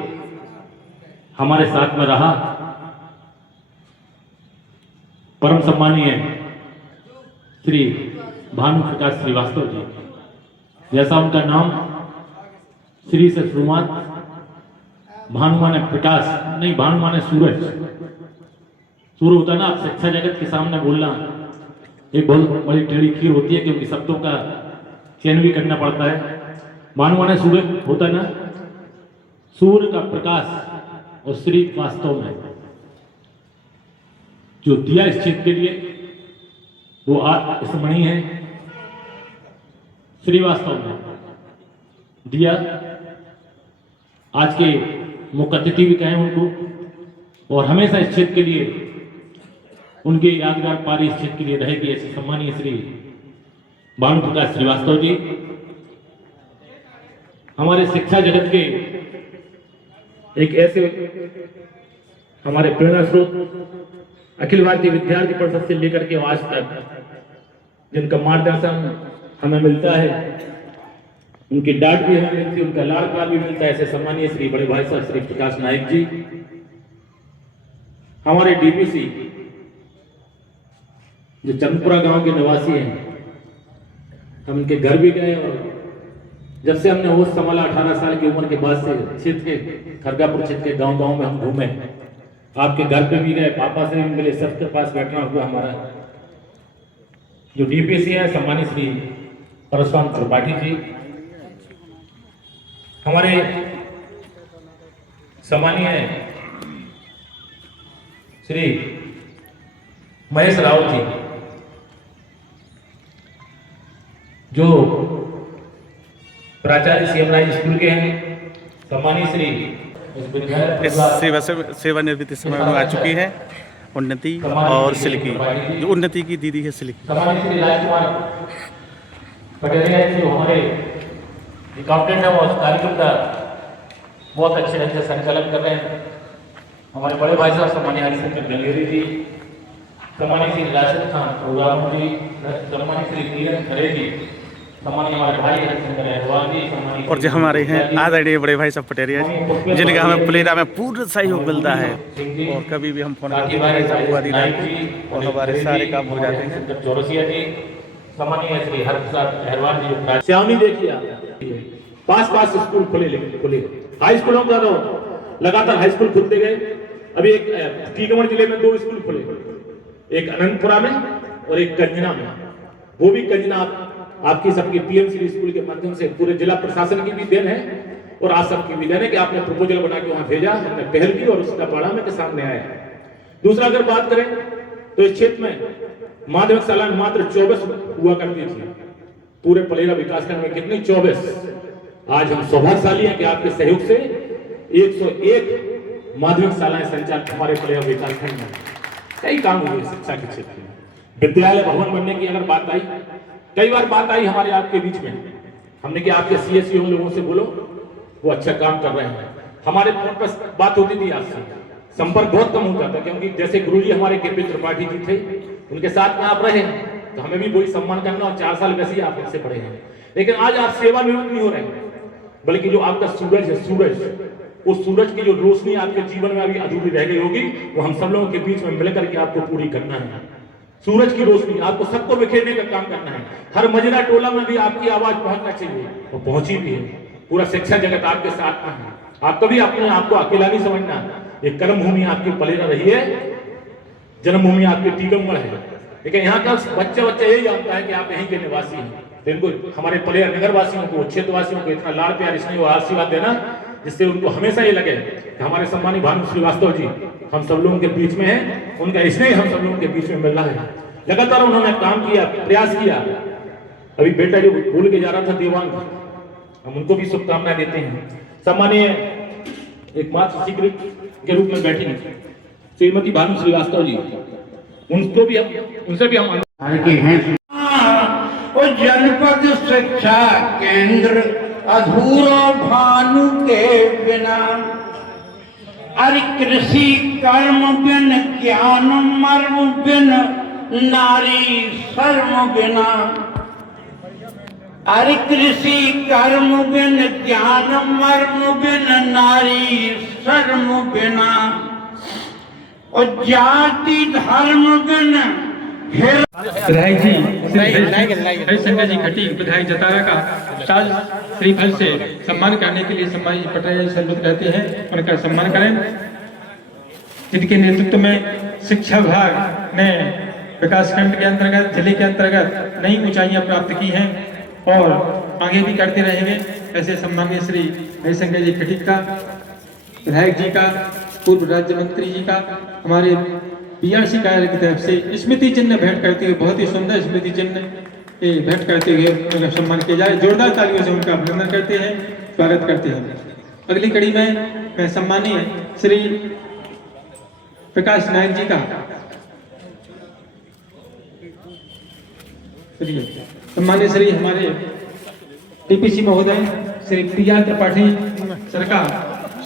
हमारे साथ में रहा। परम सम्मानीय श्री भानु प्रकाश श्रीवास्तव जी, जैसा उनका नाम श्री से शुरुआत, भानु माने प्रकाश नहीं, भानु माने सूरज। सूर्य होता है ना, आप शिक्षा जगत के सामने बोलना एक बहुत बड़ी टेढ़ी खीर होती है, क्योंकि शब्दों का चयन भी करना पड़ता है। भानु माने सूरज होता है ना, सूर्य का प्रकाश और श्री वास्तव में जो दिया इस क्षेत्र के लिए वो स्मरणीय है। श्रीवास्तव में दिया आज के मुख्य अतिथि भी कहें उनको, और हमेशा इस क्षेत्र के लिए उनके यादगार पारी इस क्षेत्र के लिए रहेगी। ऐसे सम्मानीय श्री भानु प्रकाश श्रीवास्तव जी हमारे शिक्षा जगत के एक ऐसे हमारे प्रेरणा स्रोत, अखिल भारतीय विद्यार्थी परिषद से लेकर के आज तक जिनका मार्गदर्शन हमें मिलता है, उनकी डांट भी हमें मिलती है, उनका लाड़ प्यार भी मिलता है। ऐसे सम्मानीय श्री बड़े भाई साहब श्री प्रकाश नायक जी, हमारे डीपीसी जो चंदपुरा गांव के निवासी हैं, हम उनके घर भी गए, और जब से हमने होश संभाला 18 साल की उम्र के बाद से क्षेत्र के खरगापुर क्षेत्र के गांव में हम घूमे, आपके घर पे भी गए, पापा से भी मिले, सबके पास बैठना हुआ। हमारा जो डीपीसी है सम्मानित श्री परशुराम त्रिपाठी जी, हमारे सम्मानीय श्री महेश राव जी जो प्राचार्य सीएमराज स्कूल के हैं, सम्मानीय श्री इस सेवानिवृत्ति समय में आ चुकी है उन्नति और सिल्की, जो उन्नति की दीदी है सिल्की। सम्मानीय श्री राजकुमार पटेरिया जो हमारे अकाउंटेंट है, वो उस कार्यक्रम का बहुत अच्छे ढंग से संचालन कर रहे हैं। हमारे बड़े भाई साहब सम्मानीय हरिशंकर गंगेरी जी, सम्मानीय श्री राशिद खान प्रोग्राम जी, सम्मानीय श्री नीरज खरे जी, सम्मानीय हमारे भाई हरिशंकर अहवाल जी, सम्मानीय और जो हमारे हैं आदरणीय बड़े भाई साहब पटेरिया जी, जिनका हमें पलेरा में पूर्ण सहयोग मिलता है, और कभी भी हम फोन करते हैं और हमारे सारे काम हो जाते हैं। चौरसिया जी, सम्मानीय श्री हरप्रसाद अहरवाल जी, श्यावनी देखिए 5 स्कूल खुले हाई स्कूलों का लगातार हाई स्कूल खुलते गए। अभी एक टीकमगढ़ जिले में 2 स्कूल खुले, एक अनंतपुरा में और एक कंजना में। वो भी कंजना आपकी सबकी पीएमसी स्कूल के माध्यम से पूरे जिला प्रशासन की भी देन है, और आप सबकी भी देन है कि आपने प्रपोजल बना के वहां भेजा, हमने पहल की और उसका परिणाम के सामने आया। दूसरा अगर बात करें तो इस क्षेत्र में माध्यमिक शाला मात्र 24 हुआ करती थी। पूरे पलेरा विकासखंड में कितनी 24। आज हम सौभाग्यशाली हैं कि आपके सहयोग से 101 माध्यमिक शालाएं संचालित हमारे पलेरा विकासखंड में। कई काम हुए शिक्षा के क्षेत्र में। विद्यालय भवन बनने की अगर बात आई, कई बार बात आई हमारे आपके बीच में, हमने कि आपके सीएससी उन लोगों से बोलो, वो अच्छा काम कर रहे हैं। हमारे फोन पर बात होती थी आपसे, संपर्क बहुत कम होता था, क्योंकि जैसे गुरुजी हमारे केपी त्रिपाठी जी थे, उनके साथ में आप रहे तो हमें भी वही सम्मान करना, और 4 साल वैसे ही आप हमसे पढ़े हैं। लेकिन आज आप सेवानिवृत्त नहीं हो रहे, बल्कि जो आपका सूरज है, सूरज, उस सूरज की जो रोशनी आपके जीवन में अभी अधूरी रह गई होगी, वो हम सब लोगों के बीच में मिलकर के आपको पूरी करना है। सूरज की रोशनी आपको सबको बिखेरने का काम करना है। हर मजरा टोला में भी आपकी आवाज पहुंचना चाहिए, वो पहुंची भी है। पूरा शिक्षा जगत आपके साथ में है। आप कभी अपने आपको अकेला नहीं समझना। एक कर्म भूमि आपकी पलेरा रही है, जन्मभूमि आपकी टीकमगढ़ है, लेकिन यहाँ का बच्चा यही जानता है कि आप यहीं के निवासी हैं। तो इनको हमारे पलेरा नगर वासियों को, क्षेत्रवासियों को इतना लाड़ प्यार स्नेह और आशीर्वाद देना, जिससे उनको हमेशा ये लगे कि हमारे सम्मानित भानु श्रीवास्तव जी हम सब लोगों के बीच में हैं, उनका स्नेह हम सब लोगों के बीच में मिल रहा है। लगातार उन्होंने काम किया, प्रयास किया। अभी बेटा जो भूल के जा रहा था देवांग, हम उनको भी शुभकामनाएं देते हैं। सम्मानीय एकमात्र स्वीकृत के रूप में बैठी श्रीमती भानु श्रीवास्तव जी, उनको भी उनसे भी हम जनपद शिक्षा केंद्र अधूरा भानु के बिना, अरे कृषि कर्म बिन ज्ञान मर्म बिन नारी शर्म बिना, अरे कृषि कर्म बिन ज्ञान मर्म बिन नारी शर्म बिना, और जाति धर्म बिन विधायक जी हरिशंकर जी खटी विधायक जतारा का शाल श्रीफल से सम्मान करने के लिए सम्मानित पटेल जी से अनुरोध करते हैं, उनका सम्मान करें, जिनके नेतृत्व में शिक्षा विभाग ने विकासखंड के अंतर्गत जिले के अंतर्गत नई ऊंचाइयां प्राप्त की हैं और आगे भी करते रहेंगे। ऐसे सम्मानीय श्री हरिशंकर जी खटी का, विधायक जी का, पूर्व राज्य मंत्री जी का, हमारे बीआरसी कार्यालय की तरफ से स्मृति चिन्ह भेंट करते हुए, बहुत ही सुंदर स्मृति चिन्ह भेंट करते हुए उनका सम्मान किया जाए। जोरदार तालियों से उनका अभिनंदन करते हैं, स्वागत करते हैं। अगली कड़ी में मैं सम्मानीय श्री प्रकाश नायक जी का, सम्मानीय श्री हमारे टीपीसी महोदय श्री पीआर त्रिपाठी सर का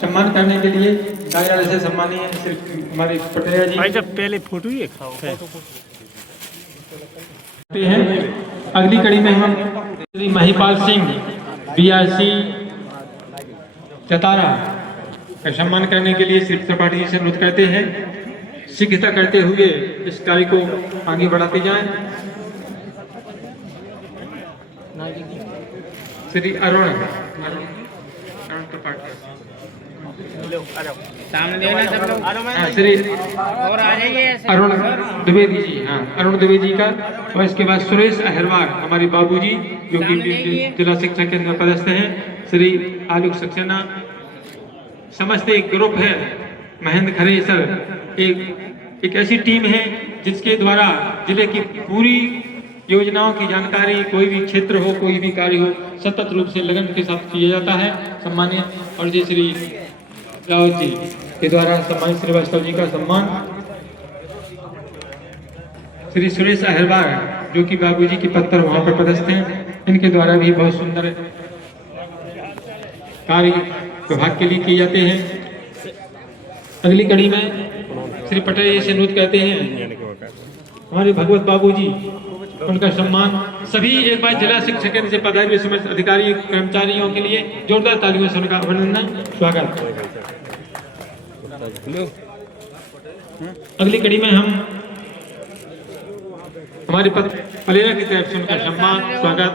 सम्मान करने के लिए कार्यालय से सम्मानीय श्री हमारे पटेल जी पहले फोटो ही हैं। अगली कड़ी में हम श्री महिपाल सिंह बीआरसी चतारा का सम्मान करने के लिए श्री त्रिपाठी जी से अनुरोध करते हैं। शीघ्रता करते हुए इस कार्य को आगे बढ़ाते जाएं। श्री अरुण त्रिपाठी श्री अरुण द्विवेदी जी, हाँ अरुण द्विवेदी का, और इसके बाद सुरेश अहिरवार हमारे बाबूजी जो कि जिला शिक्षा केंद्र में पदस्थ हैं। श्री आलोक सक्सेना, समस्त एक ग्रुप है, महेंद्र खरे सर, एक ऐसी टीम है जिसके द्वारा जिले की पूरी योजनाओं की जानकारी, कोई भी क्षेत्र हो, कोई भी कार्य हो, सतत रूप से लगन के साथ किया जाता है। सम्मानीय और जी श्री रावत जी के द्वारा सम्मानित श्रीवास्तव जी का सम्मान। श्री सुरेश अहिरवार जो कि बाबूजी की पद पर वहां पर पदस्थ हैं, इनके द्वारा भी बहुत सुंदर कार्य विभाग के लिए किए जाते हैं। अगली कड़ी में श्री पटेल जी से अनुरोध करते हैं, हमारे भगवत बाबूजी, उनका सम्मान सभी एक बार जिला शिक्षा केंद्र से पधारे समस्त अधिकारी कर्मचारियों के लिए जोरदार तालियों से उनका अभिनंदन, स्वागत। अगली कड़ी में हम हमारे पलेरा की तरफ से उनका सम्मान, स्वागत,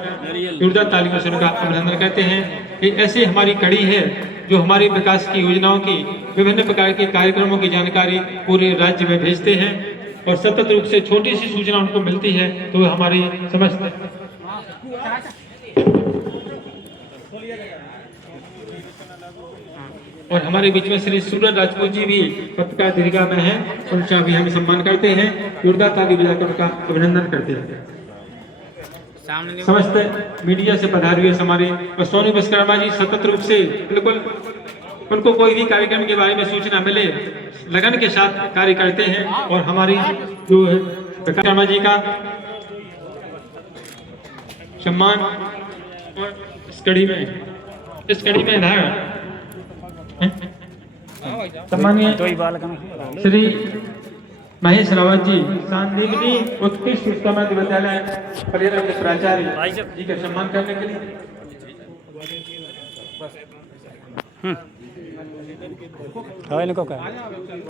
जोरदार तालियों से उनका अभिनंदन करते हैं। ये ऐसी हमारी कड़ी है जो हमारे विकास की योजनाओं की, विभिन्न प्रकार के कार्यक्रमों की जानकारी पूरे राज्य में भेजते हैं और सतत रूप से छोटी सी सूचना उनको मिलती है तो हमारी समस्त और हमारे बीच में श्री सूरज राजपूत जी भी पत्रकार दीर्घा में हैं, उनका भी हम सम्मान करते हैं, जोरदार ताली बजाकर उनका अभिनंदन करते हैं। समस्त मीडिया से पधारे हुए हमारे सोनू विश्वकर्मा जी सतत रूप से बिल्कुल उनको कोई भी कार्यक्रम के बारे में सूचना मिले लगन के साथ कार्य करते हैं और हमारी जो है विश्वकर्मा जी का सम्मान। और इस कड़ी में सम्मानीय श्री महेश रावत जी, सांदीपनी उत्कृष्ट उच्च मध्य विद्यालय पलेरा के प्राचार्य जी का सम्मान करने के लिए।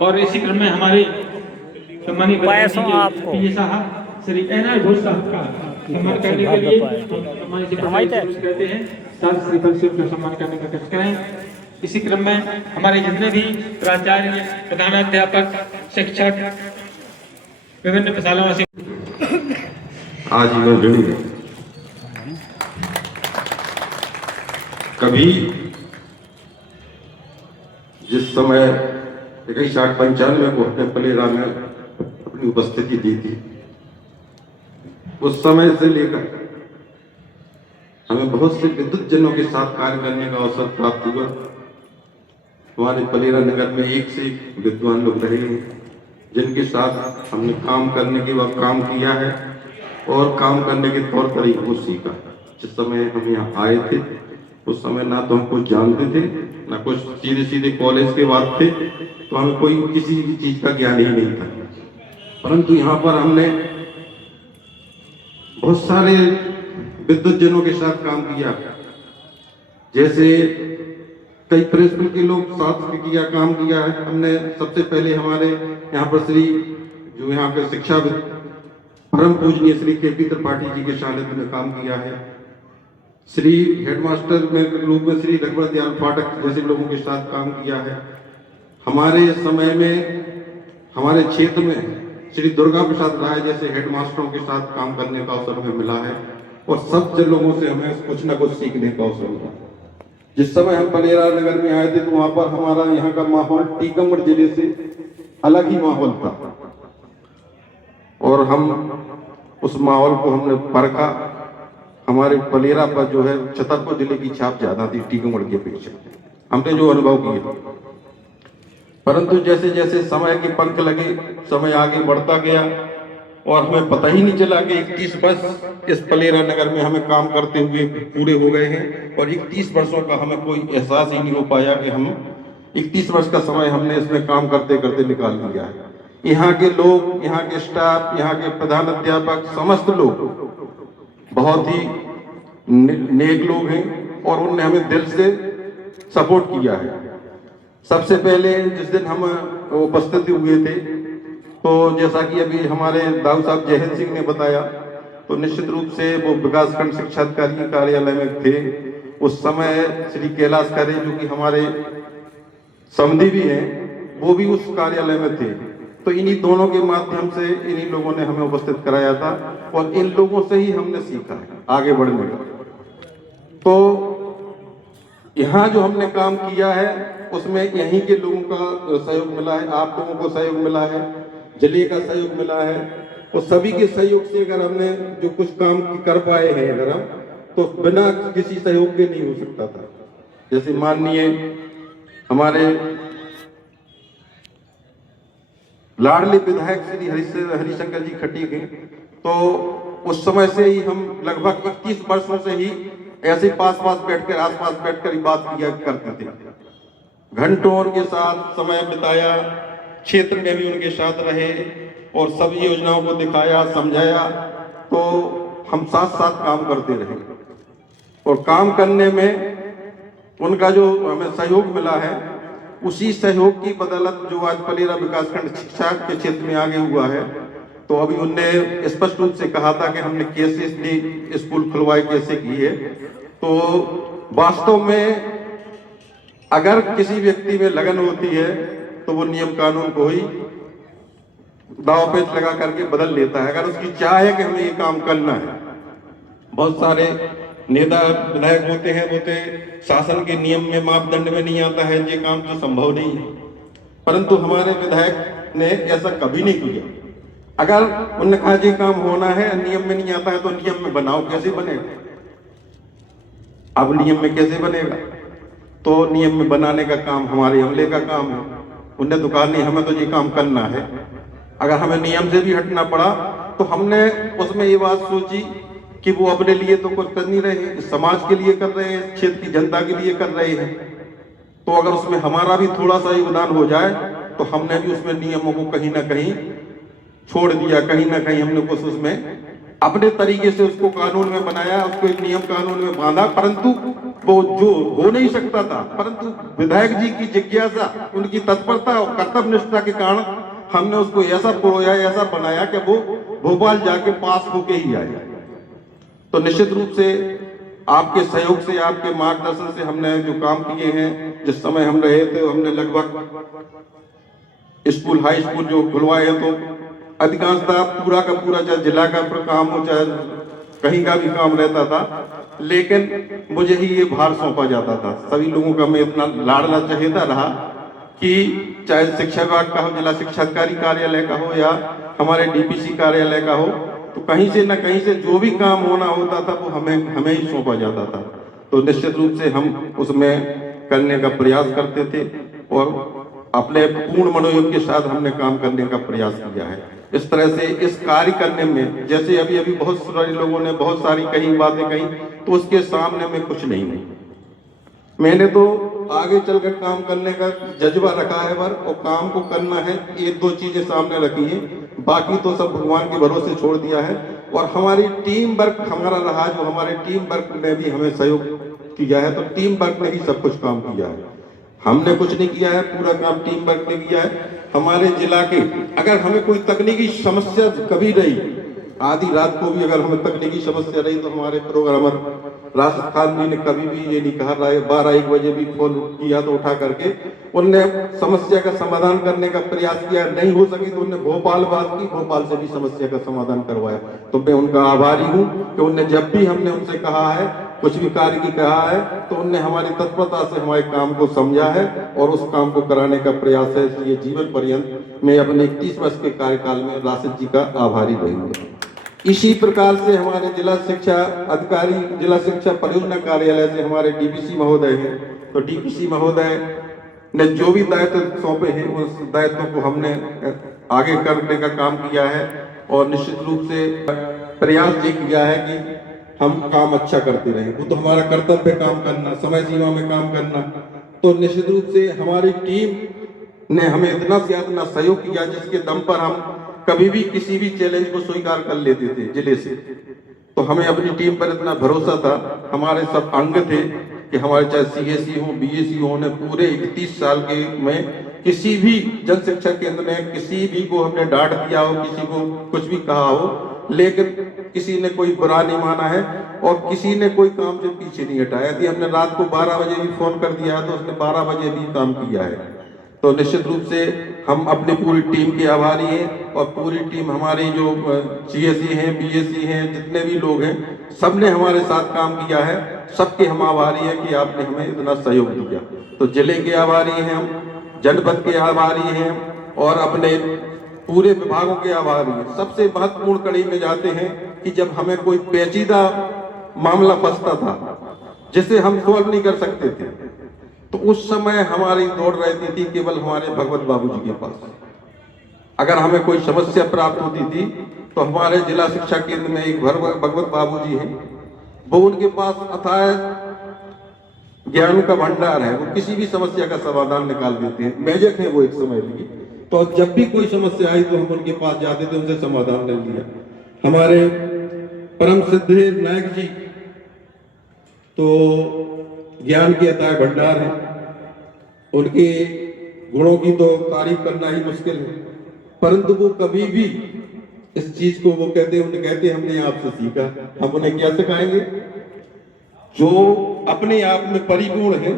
और इसी क्रम में हमारे सम्मानित साहब श्री एनआर घोष साहब का सम्मान करने के लिए कहते हैं, साथ श्रीफल से उनका सम्मान करने का कष्ट करें। इसी क्रम में हमारे जितने भी प्राचार्य, प्रधानाध्यापक, शिक्षक, विभिन्न विद्यालयों से आजीवन ऋणी है। कभी जिस समय 1995 को अपने पलेरा में अपनी उपस्थिति दी थी, उस समय से लेकर हमें बहुत से विद्युत जनों के साथ कार्य करने का अवसर प्राप्त हुआ। हमारे पलेरा नगर में एक से एक विद्वान लोग रहे हैं जिनके साथ हमने काम करने के बाद काम किया है और काम करने के तौर तरीके को सीखा। जिस समय हम यहाँ आए थे उस समय ना तो हम कुछ जानते थे ना कुछ सीधे सीधे कॉलेज के बाद थे, तो हमें कोई किसी भी चीज का ज्ञान ही नहीं था। परंतु यहाँ पर हमने बहुत सारे विद्युत जनों के साथ काम किया। जैसे कई प्रिंसिपल के लोग साथ में किया काम किया है। हमने सबसे पहले हमारे यहाँ पर श्री जो यहाँ के शिक्षा परम पूजनीय श्री के.पी. त्रिपाठी जी के सानिध्य में काम किया है। श्री हेडमास्टर में रूप में श्री रघुवर दयाल फाटक जैसे लोगों के साथ काम किया है। हमारे समय में हमारे क्षेत्र में श्री दुर्गा प्रसाद राय जैसे हेडमास्टरों के साथ काम करने का अवसर हमें मिला है और सब लोगों से हमें कुछ न कुछ सीखने का अवसर मिला। जिस समय हम पलेरा नगर में आए थे तो वहां पर हमारा यहाँ का माहौल टीकमगढ़ जिले से अलग ही माहौल था और हम उस माहौल को हमने परखा। हमारे पलेरा पर जो है छतरपुर जिले की छाप ज्यादा थी टीकमगढ़ की अपेक्षा, हमने जो अनुभव किया। परंतु जैसे जैसे समय के पंख लगे, समय आगे बढ़ता गया और हमें पता ही नहीं चला कि 31 वर्ष इस पलेरा नगर में हमें काम करते हुए पूरे हो गए हैं और 31 वर्षों का हमें कोई एहसास ही नहीं हो पाया कि हम 31 वर्ष का समय हमने इसमें काम करते करते निकाल लिया है। यहाँ के लोग, यहाँ के स्टाफ, यहाँ के प्रधान अध्यापक, समस्त लोग बहुत ही नेक लोग हैं और उन्होंने हमें दिल से सपोर्ट किया है। सबसे पहले जिस दिन हम उपस्थित हुए थे तो जैसा कि अभी हमारे दाऊ साहब जयहिंद सिंह ने बताया, तो निश्चित रूप से वो विकासखंड शिक्षा अधिकारी कार्यालय में थे। उस समय श्री कैलाश खरे जो कि हमारे समधी भी हैं, वो भी उस कार्यालय में थे। तो इन्हीं दोनों के माध्यम से इन्हीं लोगों ने हमें उपस्थित कराया था और इन लोगों से ही हमने सीखा आगे बढ़ने का। तो यहाँ जो हमने काम किया है उसमें यहीं के लोगों का सहयोग मिला है, आप लोगों को सहयोग मिला है, जिले का सहयोग मिला है और सभी के सहयोग से अगर हमने जो कुछ काम कर पाए हैं अगर हम, तो बिना किसी सहयोग के नहीं हो सकता था। जैसे माननीय हमारे लाडले विधायक श्री हरिशंकर जी खटी के, तो उस समय से ही हम लगभग 21 वर्षों से ही ऐसे पास बैठकर आसपास बैठकर ही बात किया करते थे। घंटों उनके साथ समय बिताया, क्षेत्र में भी उनके साथ रहे और सभी योजनाओं को दिखाया, समझाया, तो हम साथ साथ काम करते रहे और काम करने में उनका जो हमें सहयोग मिला है उसी सहयोग की बदौलत जो आज पलेरा विकासखंड शिक्षा के क्षेत्र में आगे हुआ है। तो अभी उनने स्पष्ट रूप से कहा था कि हमने कैसे इसलिए स्कूल खुलवाए, कैसे किए। तो वास्तव में अगर किसी व्यक्ति में लगन होती है तो वो नियम कानून को ही दाव पेच लगा करके बदल लेता है, अगर उसकी चाह है कि हमें ये काम करना है। बहुत सारे नेता विधायक होते हैं, बोलते शासन के नियम में मापदंड में नहीं आता है, ये काम तो संभव नहीं है। परंतु हमारे विधायक ने ऐसा कभी नहीं किया। अगर उन्होंने कहा ये काम होना है, नियम में नहीं आता है तो नियम में बनाओ, कैसे बनेगा? अब नियम में कैसे बनेगा? तो नियम में बनाने का काम हमारे अमले का काम है। उनने तो कहा नहीं, हमें तो ये काम करना है। अगर हमें नियम से भी हटना पड़ा तो हमने उसमें ये बात सोची कि वो अपने लिए तो कुछ कर नहीं रहे, समाज के लिए कर रहे हैं, क्षेत्र की जनता के लिए कर रहे हैं। तो अगर उसमें हमारा भी थोड़ा सा योगदान हो जाए तो हमने भी उसमें नियमों को कहीं ना कहीं छोड़ दिया, कहीं ना कहीं हमने कुछ उसमें अपने तरीके से उसको कानून में बनाया, उसको एक नियम कानून में बांधा। परंतु वो जो हो नहीं सकता था, परंतु विधायक जी की जिज्ञासा, उनकी तत्परता और कर्तव्य निष्ठा के कारण हमने उसको ऐसा परोया, ऐसा बनाया कि वो भोपाल जाके पास होके ही आया। तो निश्चित रूप से आपके सहयोग से, आपके मार्गदर्शन से हमने जो काम किए हैं, जिस समय हम रहे थे हमने लगभग स्कूल, हाई स्कूल जो खुलवाए हैं, तो अधिकांशतः पूरा का पूरा चाहे जिला का काम हो चाहे कहीं का भी काम रहता था, लेकिन मुझे ही ये भार सौंपा जाता था। सभी लोगों का मैं इतना लाडला चहेता रहा कि चाहे शिक्षा विभाग का हो, जिला शिक्षा अधिकारी कार्यालय का हो या हमारे डीपीसी कार्यालय का हो, तो कहीं से न कहीं से जो भी काम होना होता था वो हमें ही सौंपा जाता था। तो निश्चित रूप से हम उसमें करने का प्रयास करते थे और अपने पूर्ण मनोयोग के साथ हमने काम करने का प्रयास किया है। इस तरह से इस कार्य करने में, जैसे अभी बहुत सारे लोगों ने बहुत सारी कई बातें कही, तो उसके सामने में कुछ नहीं है। मैंने तो आगे चलकर काम करने का जज्बा रखा है और काम को करना है। एक दो चीजें सामने रखी हैं, बाकी तो सब भगवान के भरोसे छोड़ दिया है। और हमारी टीम वर्क हमारा रहा, जो हमारे टीम वर्क ने भी हमें सहयोग किया है। तो टीम वर्क ने ही सब कुछ काम किया है, हमने कुछ नहीं किया है, पूरा काम टीम वर्क ने किया है। हमारे जिला के अगर हमें कोई तकनीकी समस्या कभी रही, आधी रात को भी अगर हमें तकनीकी समस्या रही, तो हमारे प्रोग्रामर राशिद खान जी ने कभी भी ये नहीं कहा, 12-1 बजे भी फोन किया तो उठा करके उनने समस्या का समाधान करने का प्रयास किया। नहीं हो सकी तो उनने भोपाल बात की, भोपाल से भी समस्या का समाधान करवाया। तो मैं उनका आभारी हूँ कि उनने जब भी हमने उनसे कहा है, कुछ भी कार्य की कहा है, तो उनने हमारी तत्परता से हमारे काम को समझा है और उस काम को कराने का प्रयास है। इसलिए जीवन पर्यंत मैं अपने 31 वर्ष के कार्यकाल में राशिद जी का आभारी रहूंगा। इसी प्रकार से हमारे जिला शिक्षा अधिकारी, जिला शिक्षा परियोजना कार्यालय से हमारे डीपीसी महोदय हैं, तो डीपीसी महोदय ने जो भी दायित्व सौंपे हैं, उस दायित्वों को हमने आगे करने का काम किया है। और निश्चित रूप से प्रयास ये किया है कि हम काम अच्छा करते रहें। वो तो हमारा कर्तव्य काम करना, समय सीमा में काम करना। तो निश्चित रूप से हमारी टीम ने हमें इतना से इतना सहयोग किया, जिसके दम पर हम कभी भी किसी भी चैलेंज को स्वीकार कर लेते थे जिले से। तो हमें अपनी टीम पर इतना भरोसा था, हमारे सब अंग थे कि हमारे चाहे सीएससी हो, बीएससी हो, ने पूरे 31 साल के में किसी भी जन शिक्षा केंद्र में किसी भी को हमने डांट दिया हो, किसी को कुछ भी कहा हो, लेकिन किसी ने कोई बुरा नहीं माना है और किसी ने कोई काम से पीछे नहीं हटाया। यदि हमने रात को 12 बजे भी फोन कर दिया है, तो उसने 12 बजे भी काम किया है। तो निश्चित रूप से हम अपनी पूरी टीम के आभारी हैं और पूरी टीम हमारी जो सीएससी हैं, बीएससी हैं, जितने भी लोग हैं, सब ने हमारे साथ काम किया है। सबके हम आभारी हैं कि आपने हमें इतना सहयोग दिया। तो जिले के आभारी हैं हम, जनपद के आभारी हैं और अपने पूरे विभागों के आभारी हैं। सबसे महत्वपूर्ण कड़ी में जाते हैं कि जब हमें कोई पेचीदा मामला फंसता था जिसे हम सॉल्व नहीं कर सकते थे, तो उस समय हमारी दौड़ रहती थी केवल हमारे भगवत बाबूजी के पास। अगर हमें कोई समस्या प्राप्त होती थी तो हमारे जिला शिक्षा केंद्र में एक भगवत बाबूजी हैं, वो उनके पास अथाह ज्ञान का भंडार है। वो किसी भी समस्या का समाधान निकाल देते हैं, मैजिक है वो एक समय की। तो जब भी कोई समस्या आई तो हम उनके पास जाते थे, उनसे समाधान ले लिया। हमारे परम सिद्ध नायक जी तो ज्ञान के अथाह भंडार है, उनके गुणों की तो तारीफ करना ही मुश्किल है, परंतु वो कभी भी इस चीज को वो कहते हमने आपसे सीखा। हम उन्हें क्या सिखाएंगे? जो अपने आप में परिपूर्ण है,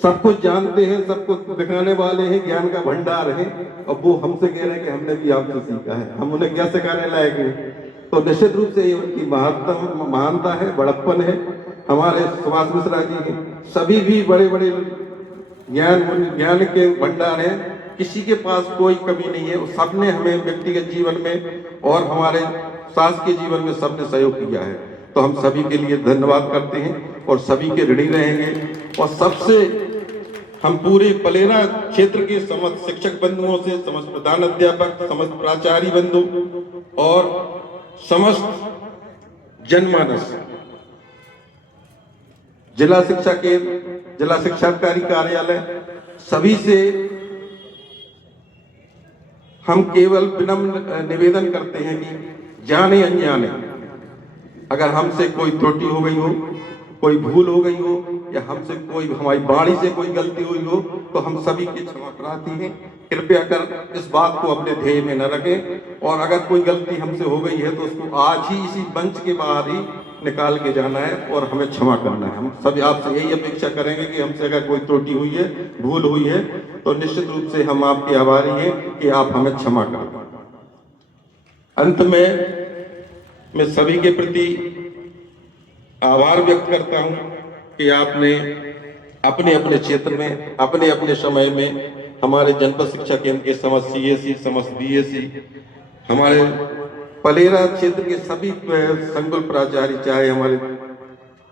सब कुछ जानते हैं, सब कुछ दिखाने वाले हैं, ज्ञान का भंडार है, और वो हमसे कह रहे हैं कि हमने भी आपसे सीखा है। हम उन्हें क्या सिखाने लायक हैं? तो निश्चित रूप से ये उनकी महानता है, बड़प्पन है। हमारे सुभाष मिश्रा जी हैं, सभी भी बड़े बड़े ज्ञान के भंडार हैं, किसी के पास कोई कमी नहीं है। सबने हमें व्यक्तिगत जीवन में और हमारे शासकीय जीवन में सबने सहयोग किया है। तो हम सभी के लिए धन्यवाद करते हैं और सभी के ऋणी रहेंगे। और सबसे हम पूरे पलेरा क्षेत्र के समस्त शिक्षक बंधुओं से, समस्त प्रधान अध्यापक, समस्त प्राचार्य बंधु और समस्त जनमानस, जिला शिक्षा केंद्र, जिला शिक्षा अधिकारी कार्यालय, सभी से हम केवल विनम्र निवेदन करते हैं कि जाने अनजाने अगर हमसे कोई त्रुटि हो गई हो, कोई भूल हो गई हो, या हमसे कोई हमारी वाणी से कोई गलती हुई हो, तो हम सभी की क्षमा प्रार्थी हैं। कृपया कर इस बात को अपने ध्येय में न रखें, और अगर कोई गलती हमसे हो गई है तो उसको आज ही इसी मंच के बाहर ही निकाल के जाना है और हमें क्षमा करना है। हम सभी आपसे यही अपेक्षा करेंगे कि हमसे अगर कोई त्रुटि हुई है, भूल हुई है, तो निश्चित रूप से हम आपके आभारी हैं कि आप हमें क्षमा करें। अंत में मैं सभी के प्रति आभार व्यक्त करता हूं कि आपने अपने अपने क्षेत्र में, अपने अपने समय में हमारे जनपद शिक्षा केंद्र के समस्त सीएससी, समस्त बीएससी, हमारे पलेरा क्षेत्र के सभी संकुल प्राचार्य, चाहे हमारे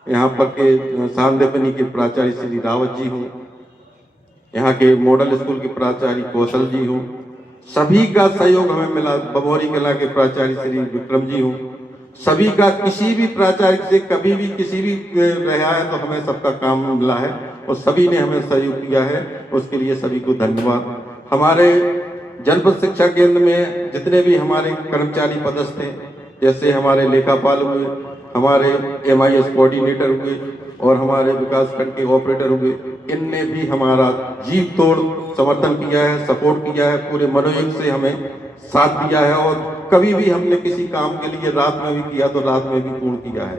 यहाँ पर के सांदेपनी के प्राचार्य श्री रावत जी हों, यहाँ के मॉडल स्कूल के प्राचार्य कौशल जी हों, सभी का सहयोग हमें मिला। बमोरी कला के प्राचार्य श्री विक्रम जी हों, सभी का किसी भी प्राचार्य से कभी भी किसी भी रहा है तो हमें सबका काम मिला है और सभी ने हमें सहयोग किया है, उसके लिए सभी को धन्यवाद। हमारे जनपद शिक्षा केंद्र में जितने भी हमारे कर्मचारी पदस्थ हैं, जैसे हमारे लेखापाल हुए, हमारे MIS कोऑर्डिनेटर हुए और हमारे विकास खंड के ऑपरेटर हुए, इनने भी हमारा जी तोड़ समर्थन किया है, सपोर्ट किया है, पूरे मनोयोग से हमें साथ दिया है और कभी भी हमने किसी काम के लिए रात में भी किया तो रात में भी पूर्ण किया है।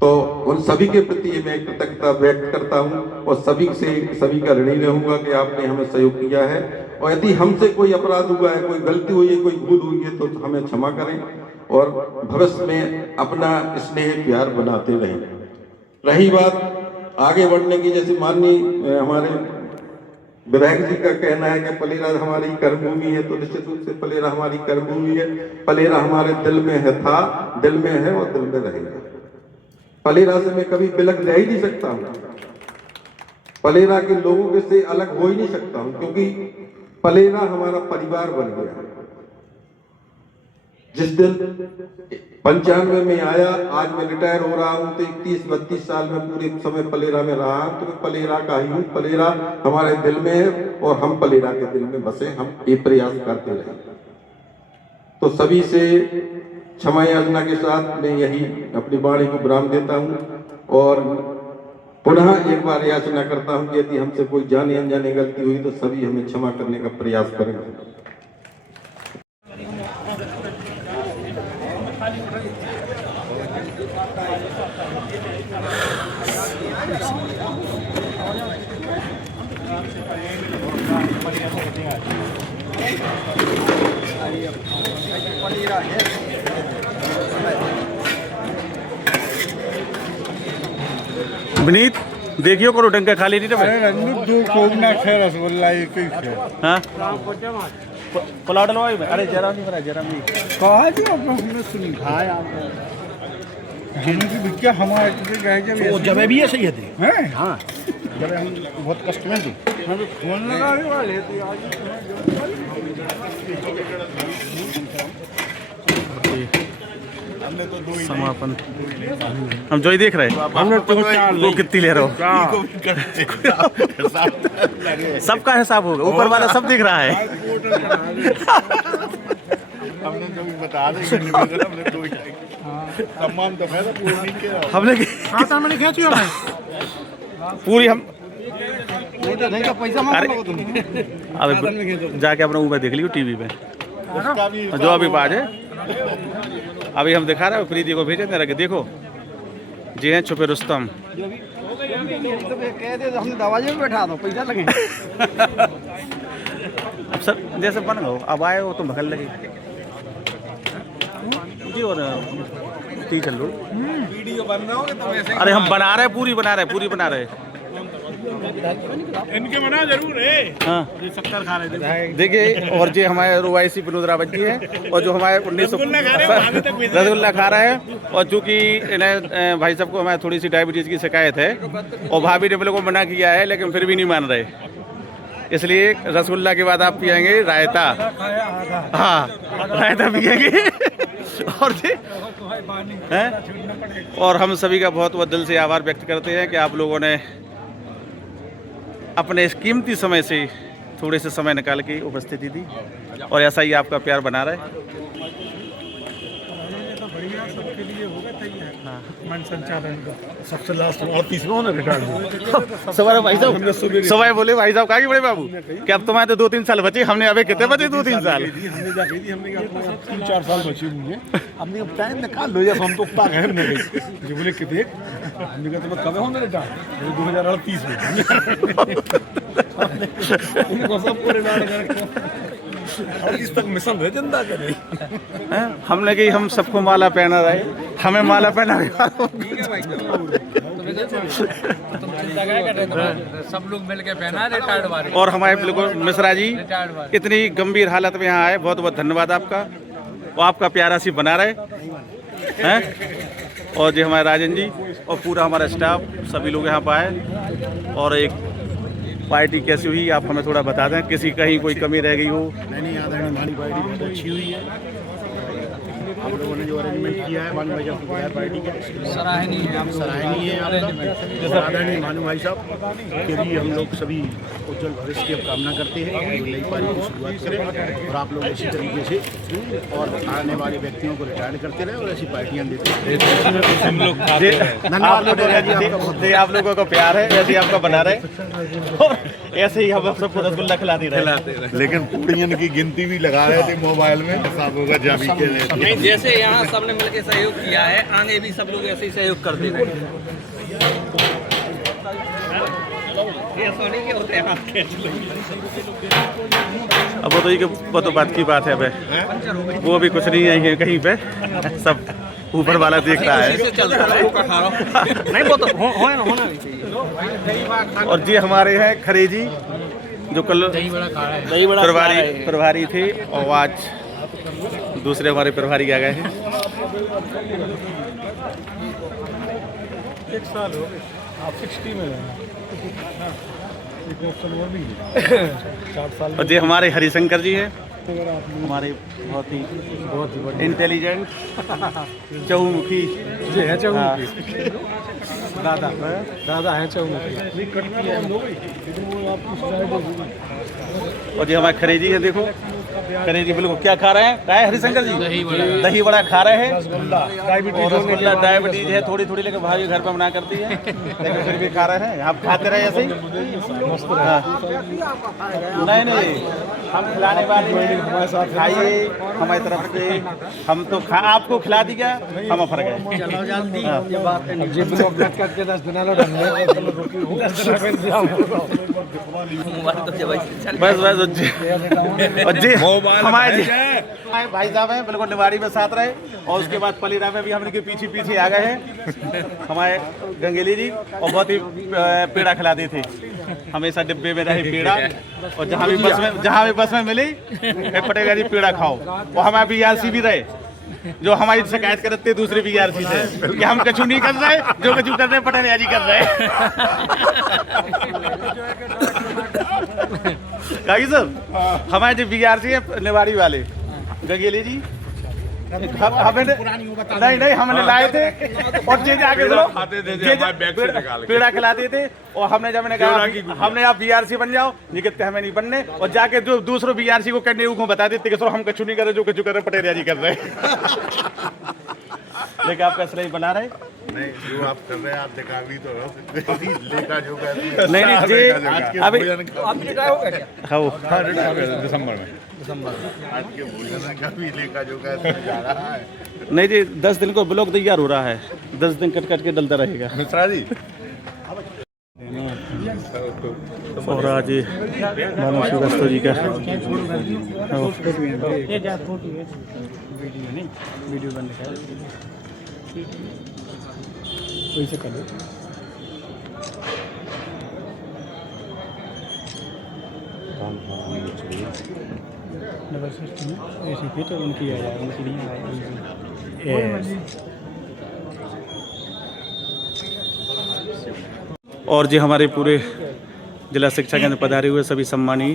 तो उन सभी के प्रति मैं कृतज्ञता व्यक्त करता हूं और सभी का ऋणी रहूंगा कि आपने हमें सहयोग किया है। और यदि हमसे कोई अपराध हुआ है, कोई गलती हुई है, कोई भूल हुई है तो हमें क्षमा करें और भविष्य में अपना स्नेह प्यार बनाते रहें। रही बात आगे बढ़ने की, जैसे माननीय हमारे विधायक जी का कहना है कि पलेरा हमारी कर्मभूमि है, तो निश्चित रूप से पलेरा हमारी कर्मभूमि है। पलेरा हमारे दिल में है, था, दिल में है और दिल में रहेगा। पलेरा से मैं कभी बिलक रह ही नहीं सकता हूँ, पलेरा के लोगों के से अलग हो ही नहीं सकता हूँ, क्योंकि पलेरा हमारा परिवार बन गया। जिस दिन 95 में आया, आज मैं रिटायर हो रहा हूं तो 31-32 साल में पूरे समय पलेरा में रहा हूं, तो मैं पलेरा का ही हूं। पलेरा हमारे दिल में है और हम पलेरा के दिल में बसे, हम ये प्रयास करते रहे। तो सभी से क्षमा याचना के साथ मैं यही अपनी वाणी को विराम देता हूं और पुनः एक बार याचना करता हूं कि यदि हमसे कोई जाने अनजाने गलती हुई तो सभी हमें क्षमा करने का प्रयास करेंगे। विनीत देखियो करो डंका खाली नहीं रसगुल्ला एक ही है। हाँ पुलाव डलवाई में, अरे जरा नहीं बना, जरा नहीं कहा जो हमने सुनी खाया हमने भी क्या हमारे गए जब जब भी ऐसे ही थे हैं। हाँ जब हम बहुत कष्ट में थे, हम फोन लगाने वाले थे हमने तो दो ही समापन हम जो ही देख रहे हैं, हमने तो वो कितनी ले रहे हो, सबका हिसाब होगा, ऊपर वाला सब दिख रहा है। हमने जो भी बता देंगे हमने दो ही सम्मान तो है पूरी नहीं किया हमने क्या चाहिए पूरी हम नहीं का पैसा मांगो तुम अब जाके अपना ऊपर देख लियो टीवी पे जो अभी बाज है, अभी हम दिखा रहे हैं। प्रीति को भेजे तेरा कि देखो जी हैं छुपे रुस्तम, हमने दरवाजे में बैठा दो, पैसा लगे। अब सर जैसे बन गए अब आए हो तो भगल लगे जी। और चल लो वीडियो बन रहा होगा तो वैसे अरे हम बना रहे, पूरी बना रहे इनके मना जरूर है। हाँ शक्कर खा रहे थे देखिए। और जो हमारे रुवाइसी विनोद रावत जी है और जो हमारे 1900 रसगुल्ला खा रहे हैं। और चूँकि इन्हें भाई साहब को हमारे थोड़ी सी डायबिटीज़ की शिकायत है और भाभी ने मेरे को मना किया है, लेकिन फिर भी नहीं मान रहे, इसलिए रसगुल्ला के बाद आप पिएंगे रायता। हाँ रायता पिएंगे और हैं। और हम सभी का बहुत बहुत दिल से आभार व्यक्त करते हैं कि आप लोगों ने अपने इस कीमती समय से थोड़े से समय निकाल के उपस्थिति दी और ऐसा ही आपका प्यार बना रहे। मन संचालन का सबसे लास्ट 38 में रिटायर सवाल भाई साहब सवाल बोले भाई साहब कहा कि बड़े बाबू कि अब तुम्हारे तो 2-3 साल बचे, हमने अभी कितने बचे 2-3 साल हमने जाके दी, हमने 3-4 साल बचे हुए, हमने अब टाइम निकाल लो यार, हम तो पाक है हमने गई बोले कितने हमने कहा तो कब होने रिटायर 2038 में सब पूरे इस तक मिशन रहे जनता करे। हमने कि हम सबको माला पहना रहे, हमें माला पहना सब लोग मिलके पहना रिटायर्ड वाले। और हमारे बिल्कुल मिश्रा जी इतनी गंभीर हालत में यहाँ आए, बहुत बहुत धन्यवाद आपका। वो आपका प्यारा सी बना रहे हैं। और जी हमारे राजन जी और पूरा हमारा स्टाफ सभी लोग यहाँ पर आए। और एक पार्टी कैसी हुई आप हमें थोड़ा बता दें, किसी कहीं कोई कमी रह गई हो। नहीं आदरणीय हमारी पार्टी बहुत अच्छी हुई है। हम लोगों ने जो अरेंजमेंट किया है भानु भाई साहब पार्टी के सराहनीय है आपका। आदरणीय भानु भाई साहब के लिए हम लोग सभी उज्जवल भविष्य की कामना करते हैं, नई पार्टी की शुरुआत करें और आप लोग इसी तरीके से और आने वाले व्यक्तियों को रिटायर्ड करते रहे और ऐसी पार्टियां देते रहे। आप लोगों का प्यार है ऐसे ही आपका बना रहे और ऐसे ही हम सबको रसगुल्ला खिलाते रहे। लेकिन पूड़ियन की गिनती भी लगा रहे थे मोबाइल में, सब होगा जावी के लिए। जैसे यहाँ सबने मिलकर सहयोग किया है, आगे भी सब लोग ऐसे ही सहयोग करते रहे। अब वो तो ये वो तो बात की बात है भाई, वो भी कुछ नहीं है कहीं पे, सब ऊपर वाला देख रहा है। नहीं वो तो होना भी चाहिए। और जी हमारे हैं खरे जी जो कल प्रभारी थे और आज दूसरे हमारे प्रभारी आ गए हैं। 1 साल हो गए, आप 60 में हैं। और जी हमारे हरिशंकर जी हैं, हमारे बहुत ही इंटेलिजेंट चहुमुखी जी है चहुमुखी। दादा हैं चहुमुखी। और जी हमारे खरे जी हैं, देखो खरे जी बिल्कुल क्या खा रहे हैं, क्या है हरिशंकर जी? दही बड़ा खा रहे हैं। और रसगुल्ला डायबिटीज है थोड़ी थोड़ी, लेकिन भाभी घर पे मना करती है लेकिन फिर भी खा रहे हैं। आप खाते रहे ऐसे ही। हाँ। नहीं हम खिलाने वाले हैं, हमारे साथ खाइए हमारी तरफ से। हम तो आपको खिला दी गया, हम फर गए। बस जी हमारे भाई साहब हैं बिल्कुल निवाड़ी में साथ रहे। और उसके बाद पलीरा में भी हम इनके पीछे आ गए हैं हमारे गंगेली जी, और बहुत ही पेड़ा खिलाते थे हमेशा, डिब्बे में रहे पेड़ा। और जहाँ भी बस में मिली पटेगा जी पेड़ा खाओ। और हमारे BRC भी रहे जो हमारी शिकायत करते दूसरे BRC से कि हम कछु नहीं कर रहे, जो कछु कर रहे पटेगा जी कर रहे। सर हमारे जो BRC है निवाड़ी वाले गंगेली जी, हमें नहीं हमने लाए थे और जे जाके पेड़ा खिलाते थे। और हमने जब मैंने कहा हमने आप BRC बन जाओ, ये कहते हमें नहीं बनने। और जाके जो दूसरों BRC को करने को बता देते कि हम कछु नहीं कर रहे, जो कछु कर रहे पटेरिया जी कर रहे। लेकिन आप कैसे नहीं बना रहे? नहीं जो आप कर रहे हैं आप दिखा भी तो लेका जो नहीं जी अभी हाँ दिसंबर में आज के भोजन का भी लेका जो जा रहा है। नहीं जी 10 दिन को ब्लॉक तैयार हो रहा है, 10 दिन कट के डलता रहेगा मिश्रा जी। और आज मानो श्रीवास्तव जी का वीडियो बंद कर वैसे कर लो। डबल सिस्टम में ऐसी फिट उनकी आ जाए उनकी नहीं आएगी। और जी हमारे पूरे जिला शिक्षा केंद्र पधारे हुए सभी सम्मानीय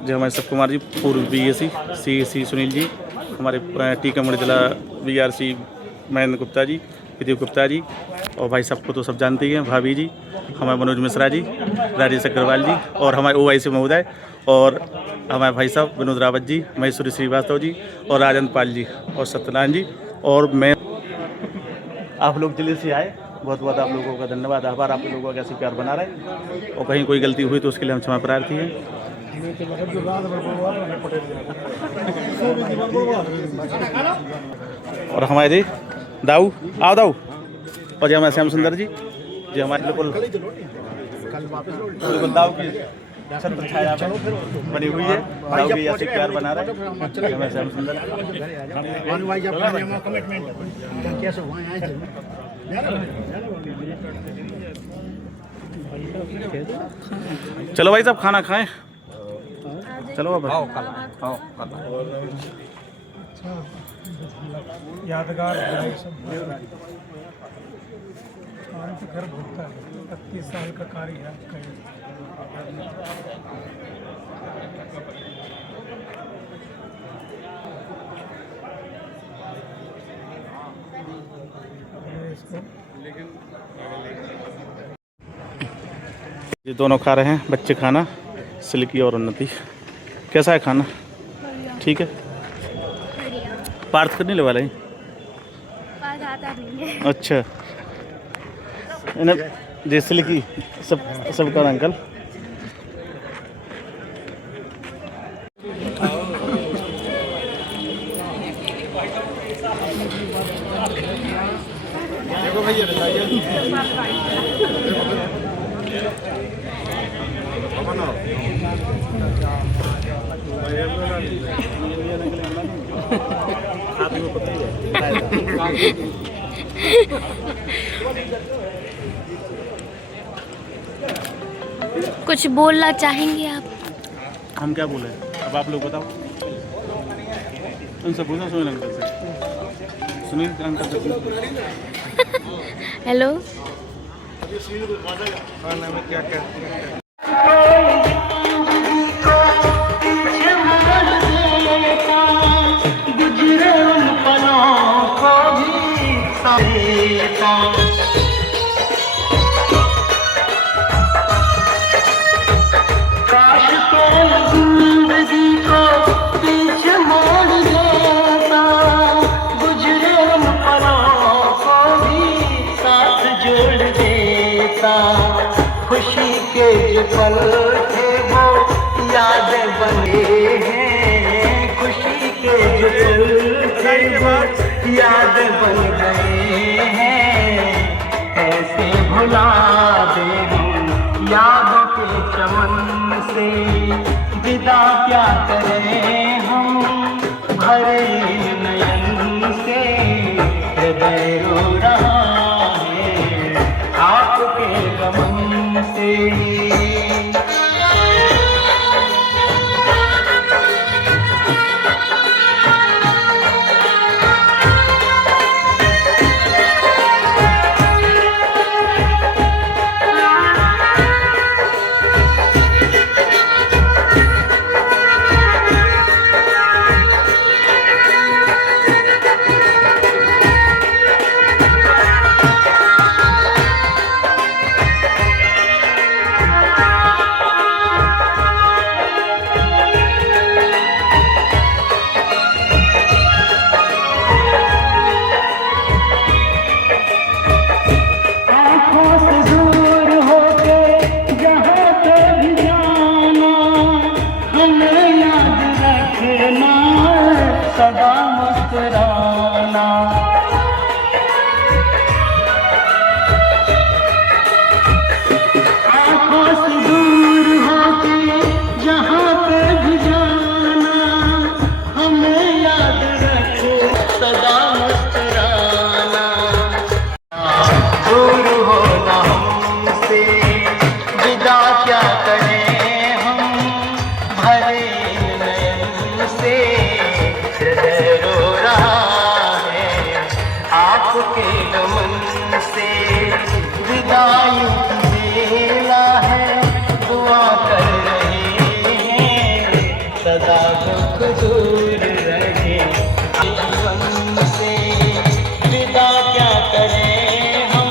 जो हमारे सब कुमार जी, पूर्व BSc CSC सुनील जी, हमारे टीकमगढ़ जिला BRC महेंद्र गुप्ता जी, प्रदीप गुप्ता जी, और भाई सबको तो सब जानते ही हैं, भाभी जी, हमारे मनोज मिश्रा जी, राजेश अग्रवाल जी, और हमारे OIC महोदय, और हमारे भाई साहब विनोद रावत जी, महेश्वरी श्रीवास्तव जी, और राजन पाल जी, और सत्यनारायण जी, और मैं। आप लोग जिले से आए, बहुत बहुत आप लोगों का धन्यवाद, आभार। आप लोगों का कैसे प्यार बना रहे, और कहीं कोई गलती हुई तो उसके लिए हम क्षमा प्रार्थी हैं। और हमारे जी दाऊ आओ दाऊ, और जी हमारे श्याम सुंदर जी हमारे बिल्कुल दाऊ की छत्र छाया बनी हुई है, दाऊ की ऐसे प्यार बना रहे हमारे श्याम सुंदर। चलो भाई साहब खाना खाएं, चलो अब यादगार तो घर भोगता है 31 साल का कार्य है आपका ये दोनों खा रहे हैं बच्चे खाना, सिल्की और उन्नति। कैसा है खाना? ठीक है। पार्थ करने ले वाला है? पार्थ आता नहीं है। अच्छा, इन्हें जे सिल्की सबका अंकल। देखो भैया बताइए। कुछ बोलना चाहेंगे आप? हम क्या बोले, अब आप लोग बताओ। उनसे पूछो, सुनील अंकल से। सुनील अंकल से हेलो, खाना में क्या कहते हैं? खुशी के जो पल थे वो यादें बने हैं, खुशी के जो पल थे वो यादें बन गए हैं। ऐसे भुला दे हम यादों के चमन से, विदा क्या करें हम भरे नयन से। हृदय रो रहा है आपके गमन से। सदा मुस्कुराना, आँखों से दूर होके जहाँ पे भी जाना, हमें याद रखो सदा मुस्कुराना। दूर होना हमसे, विदा क्या करें हम भरे नयन से। हृदय रो रहा है आपके गमन से। विदाई की बेला है, दुआ कर रहे हैं सदा दुख दूर रहे जीवन से। विदा क्या करें हम।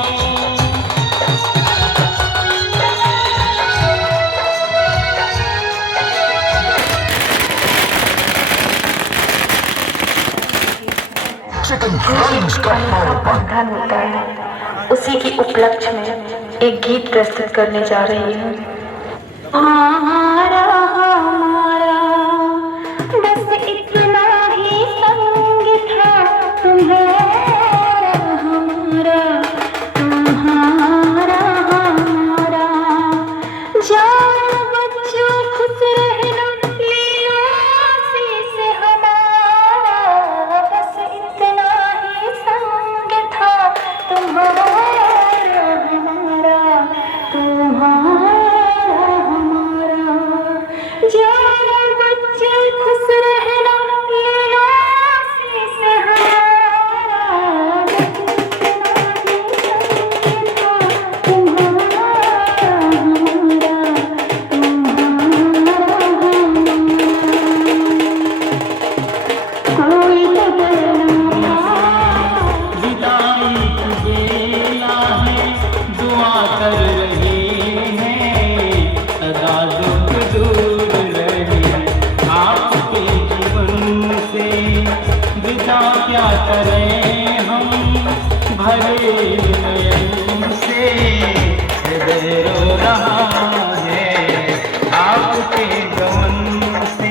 बंधन होता है, उसी की उपलक्ष्य में एक गीत प्रस्तुत करने जा रही हूँ। हमारा बस इतना ही संग था, तुम्हारा हमारा, तुम्हारा हमारा। जान बच्चों खुश रहना, लियो आशीष हमारा। बस इतना ही संग था, तुम्हारा हमारा, तुम्हारा हमारा। नयन से हृदय रो रहा है आपके गमन से।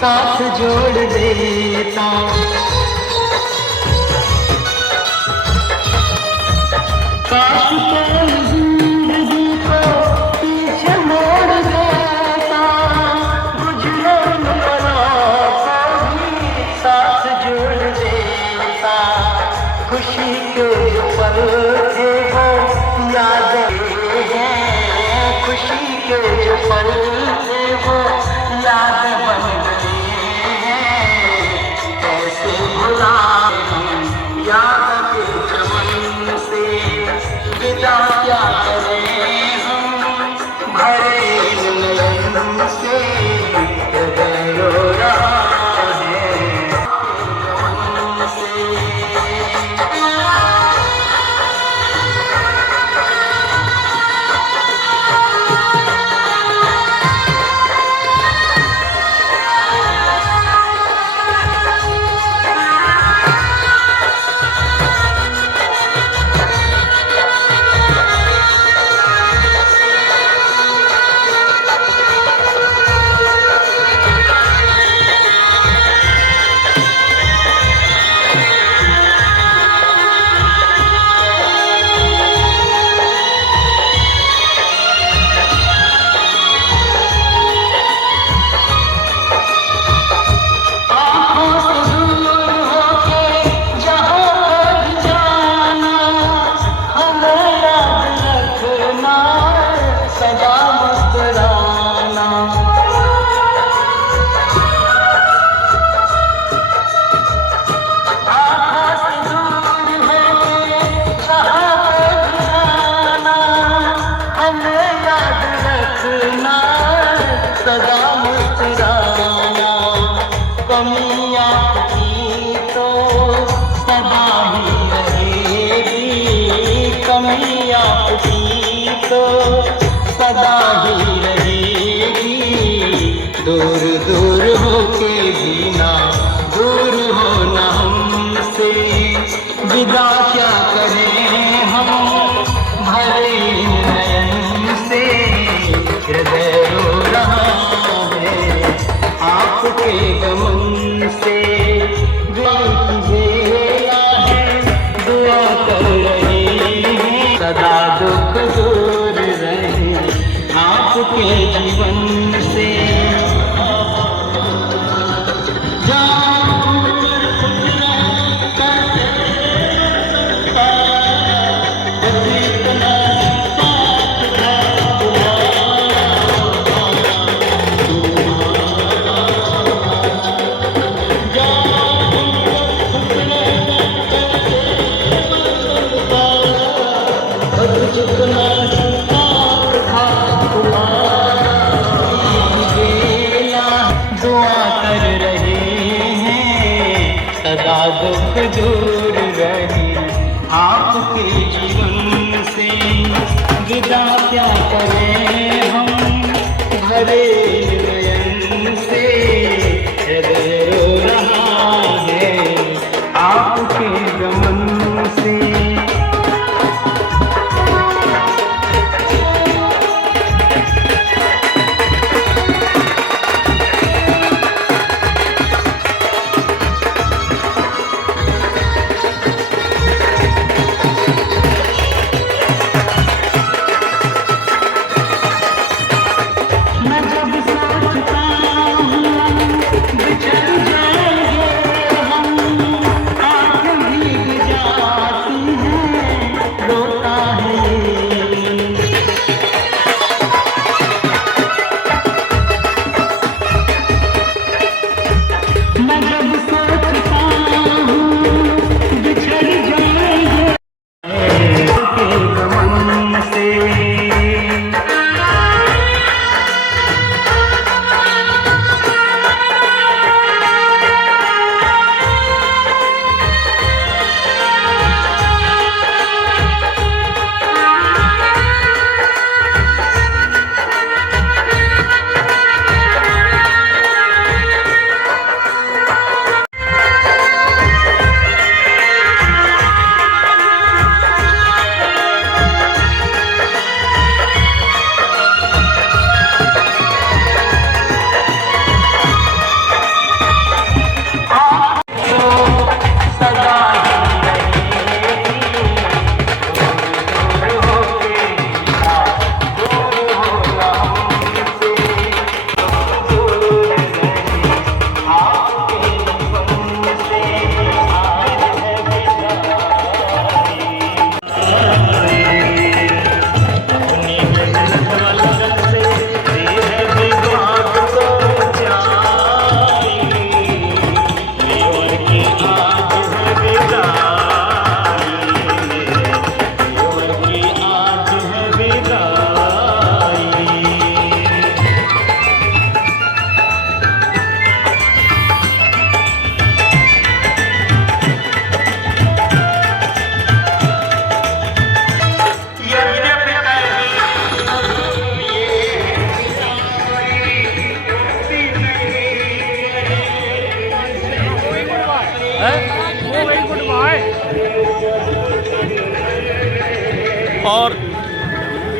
साथ जोड़ देता काश कोई जिंदगी को पीछे मोड़ देता गुजरे पलों को भी साथ जोड़ देता खुशी के पल थे वो यादें हैं खुशी के जो पल थे वो याद बन गए कैसे भुला याद के चमन से विदा क्या करें हम भरे नयन से हृदय रो रहा है गमन से। सदा ही रहेगी दूर दूर होके भी ना दूर हो ना हमसे विदा क्या करें हम भरे नयन से हृदय रो रहा है आपके गमन से दुआ कर रहे हैं सदा दुख दूर रहे आपके जीवन से। अब झुकना हाथ था दुआ कर रहे हैं सदा दुख दूर रहे आपके जीवन से विदा क्या करें हम भरे नयन से हृदय रो रहा है आपके गमन से।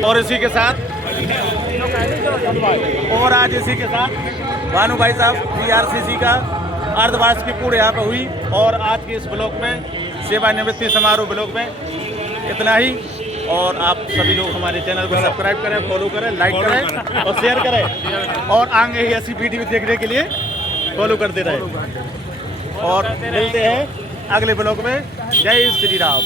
और इसी के साथ और आज इसी के साथ भानु भाई साहब बीआरसीसी का अर्धवार्षिकी पूर्ण यहाँ पर हुई। और आज के इस ब्लॉक में सेवानिवृत्ति समारोह ब्लॉक में इतना ही। और आप सभी लोग हमारे चैनल को सब्सक्राइब करें, फॉलो करें, लाइक करें और शेयर करें। और आगे ही ऐसी वीडियो देखने के लिए फॉलो करते रहें। और मिलते हैं अगले ब्लॉग में। जय श्री राम।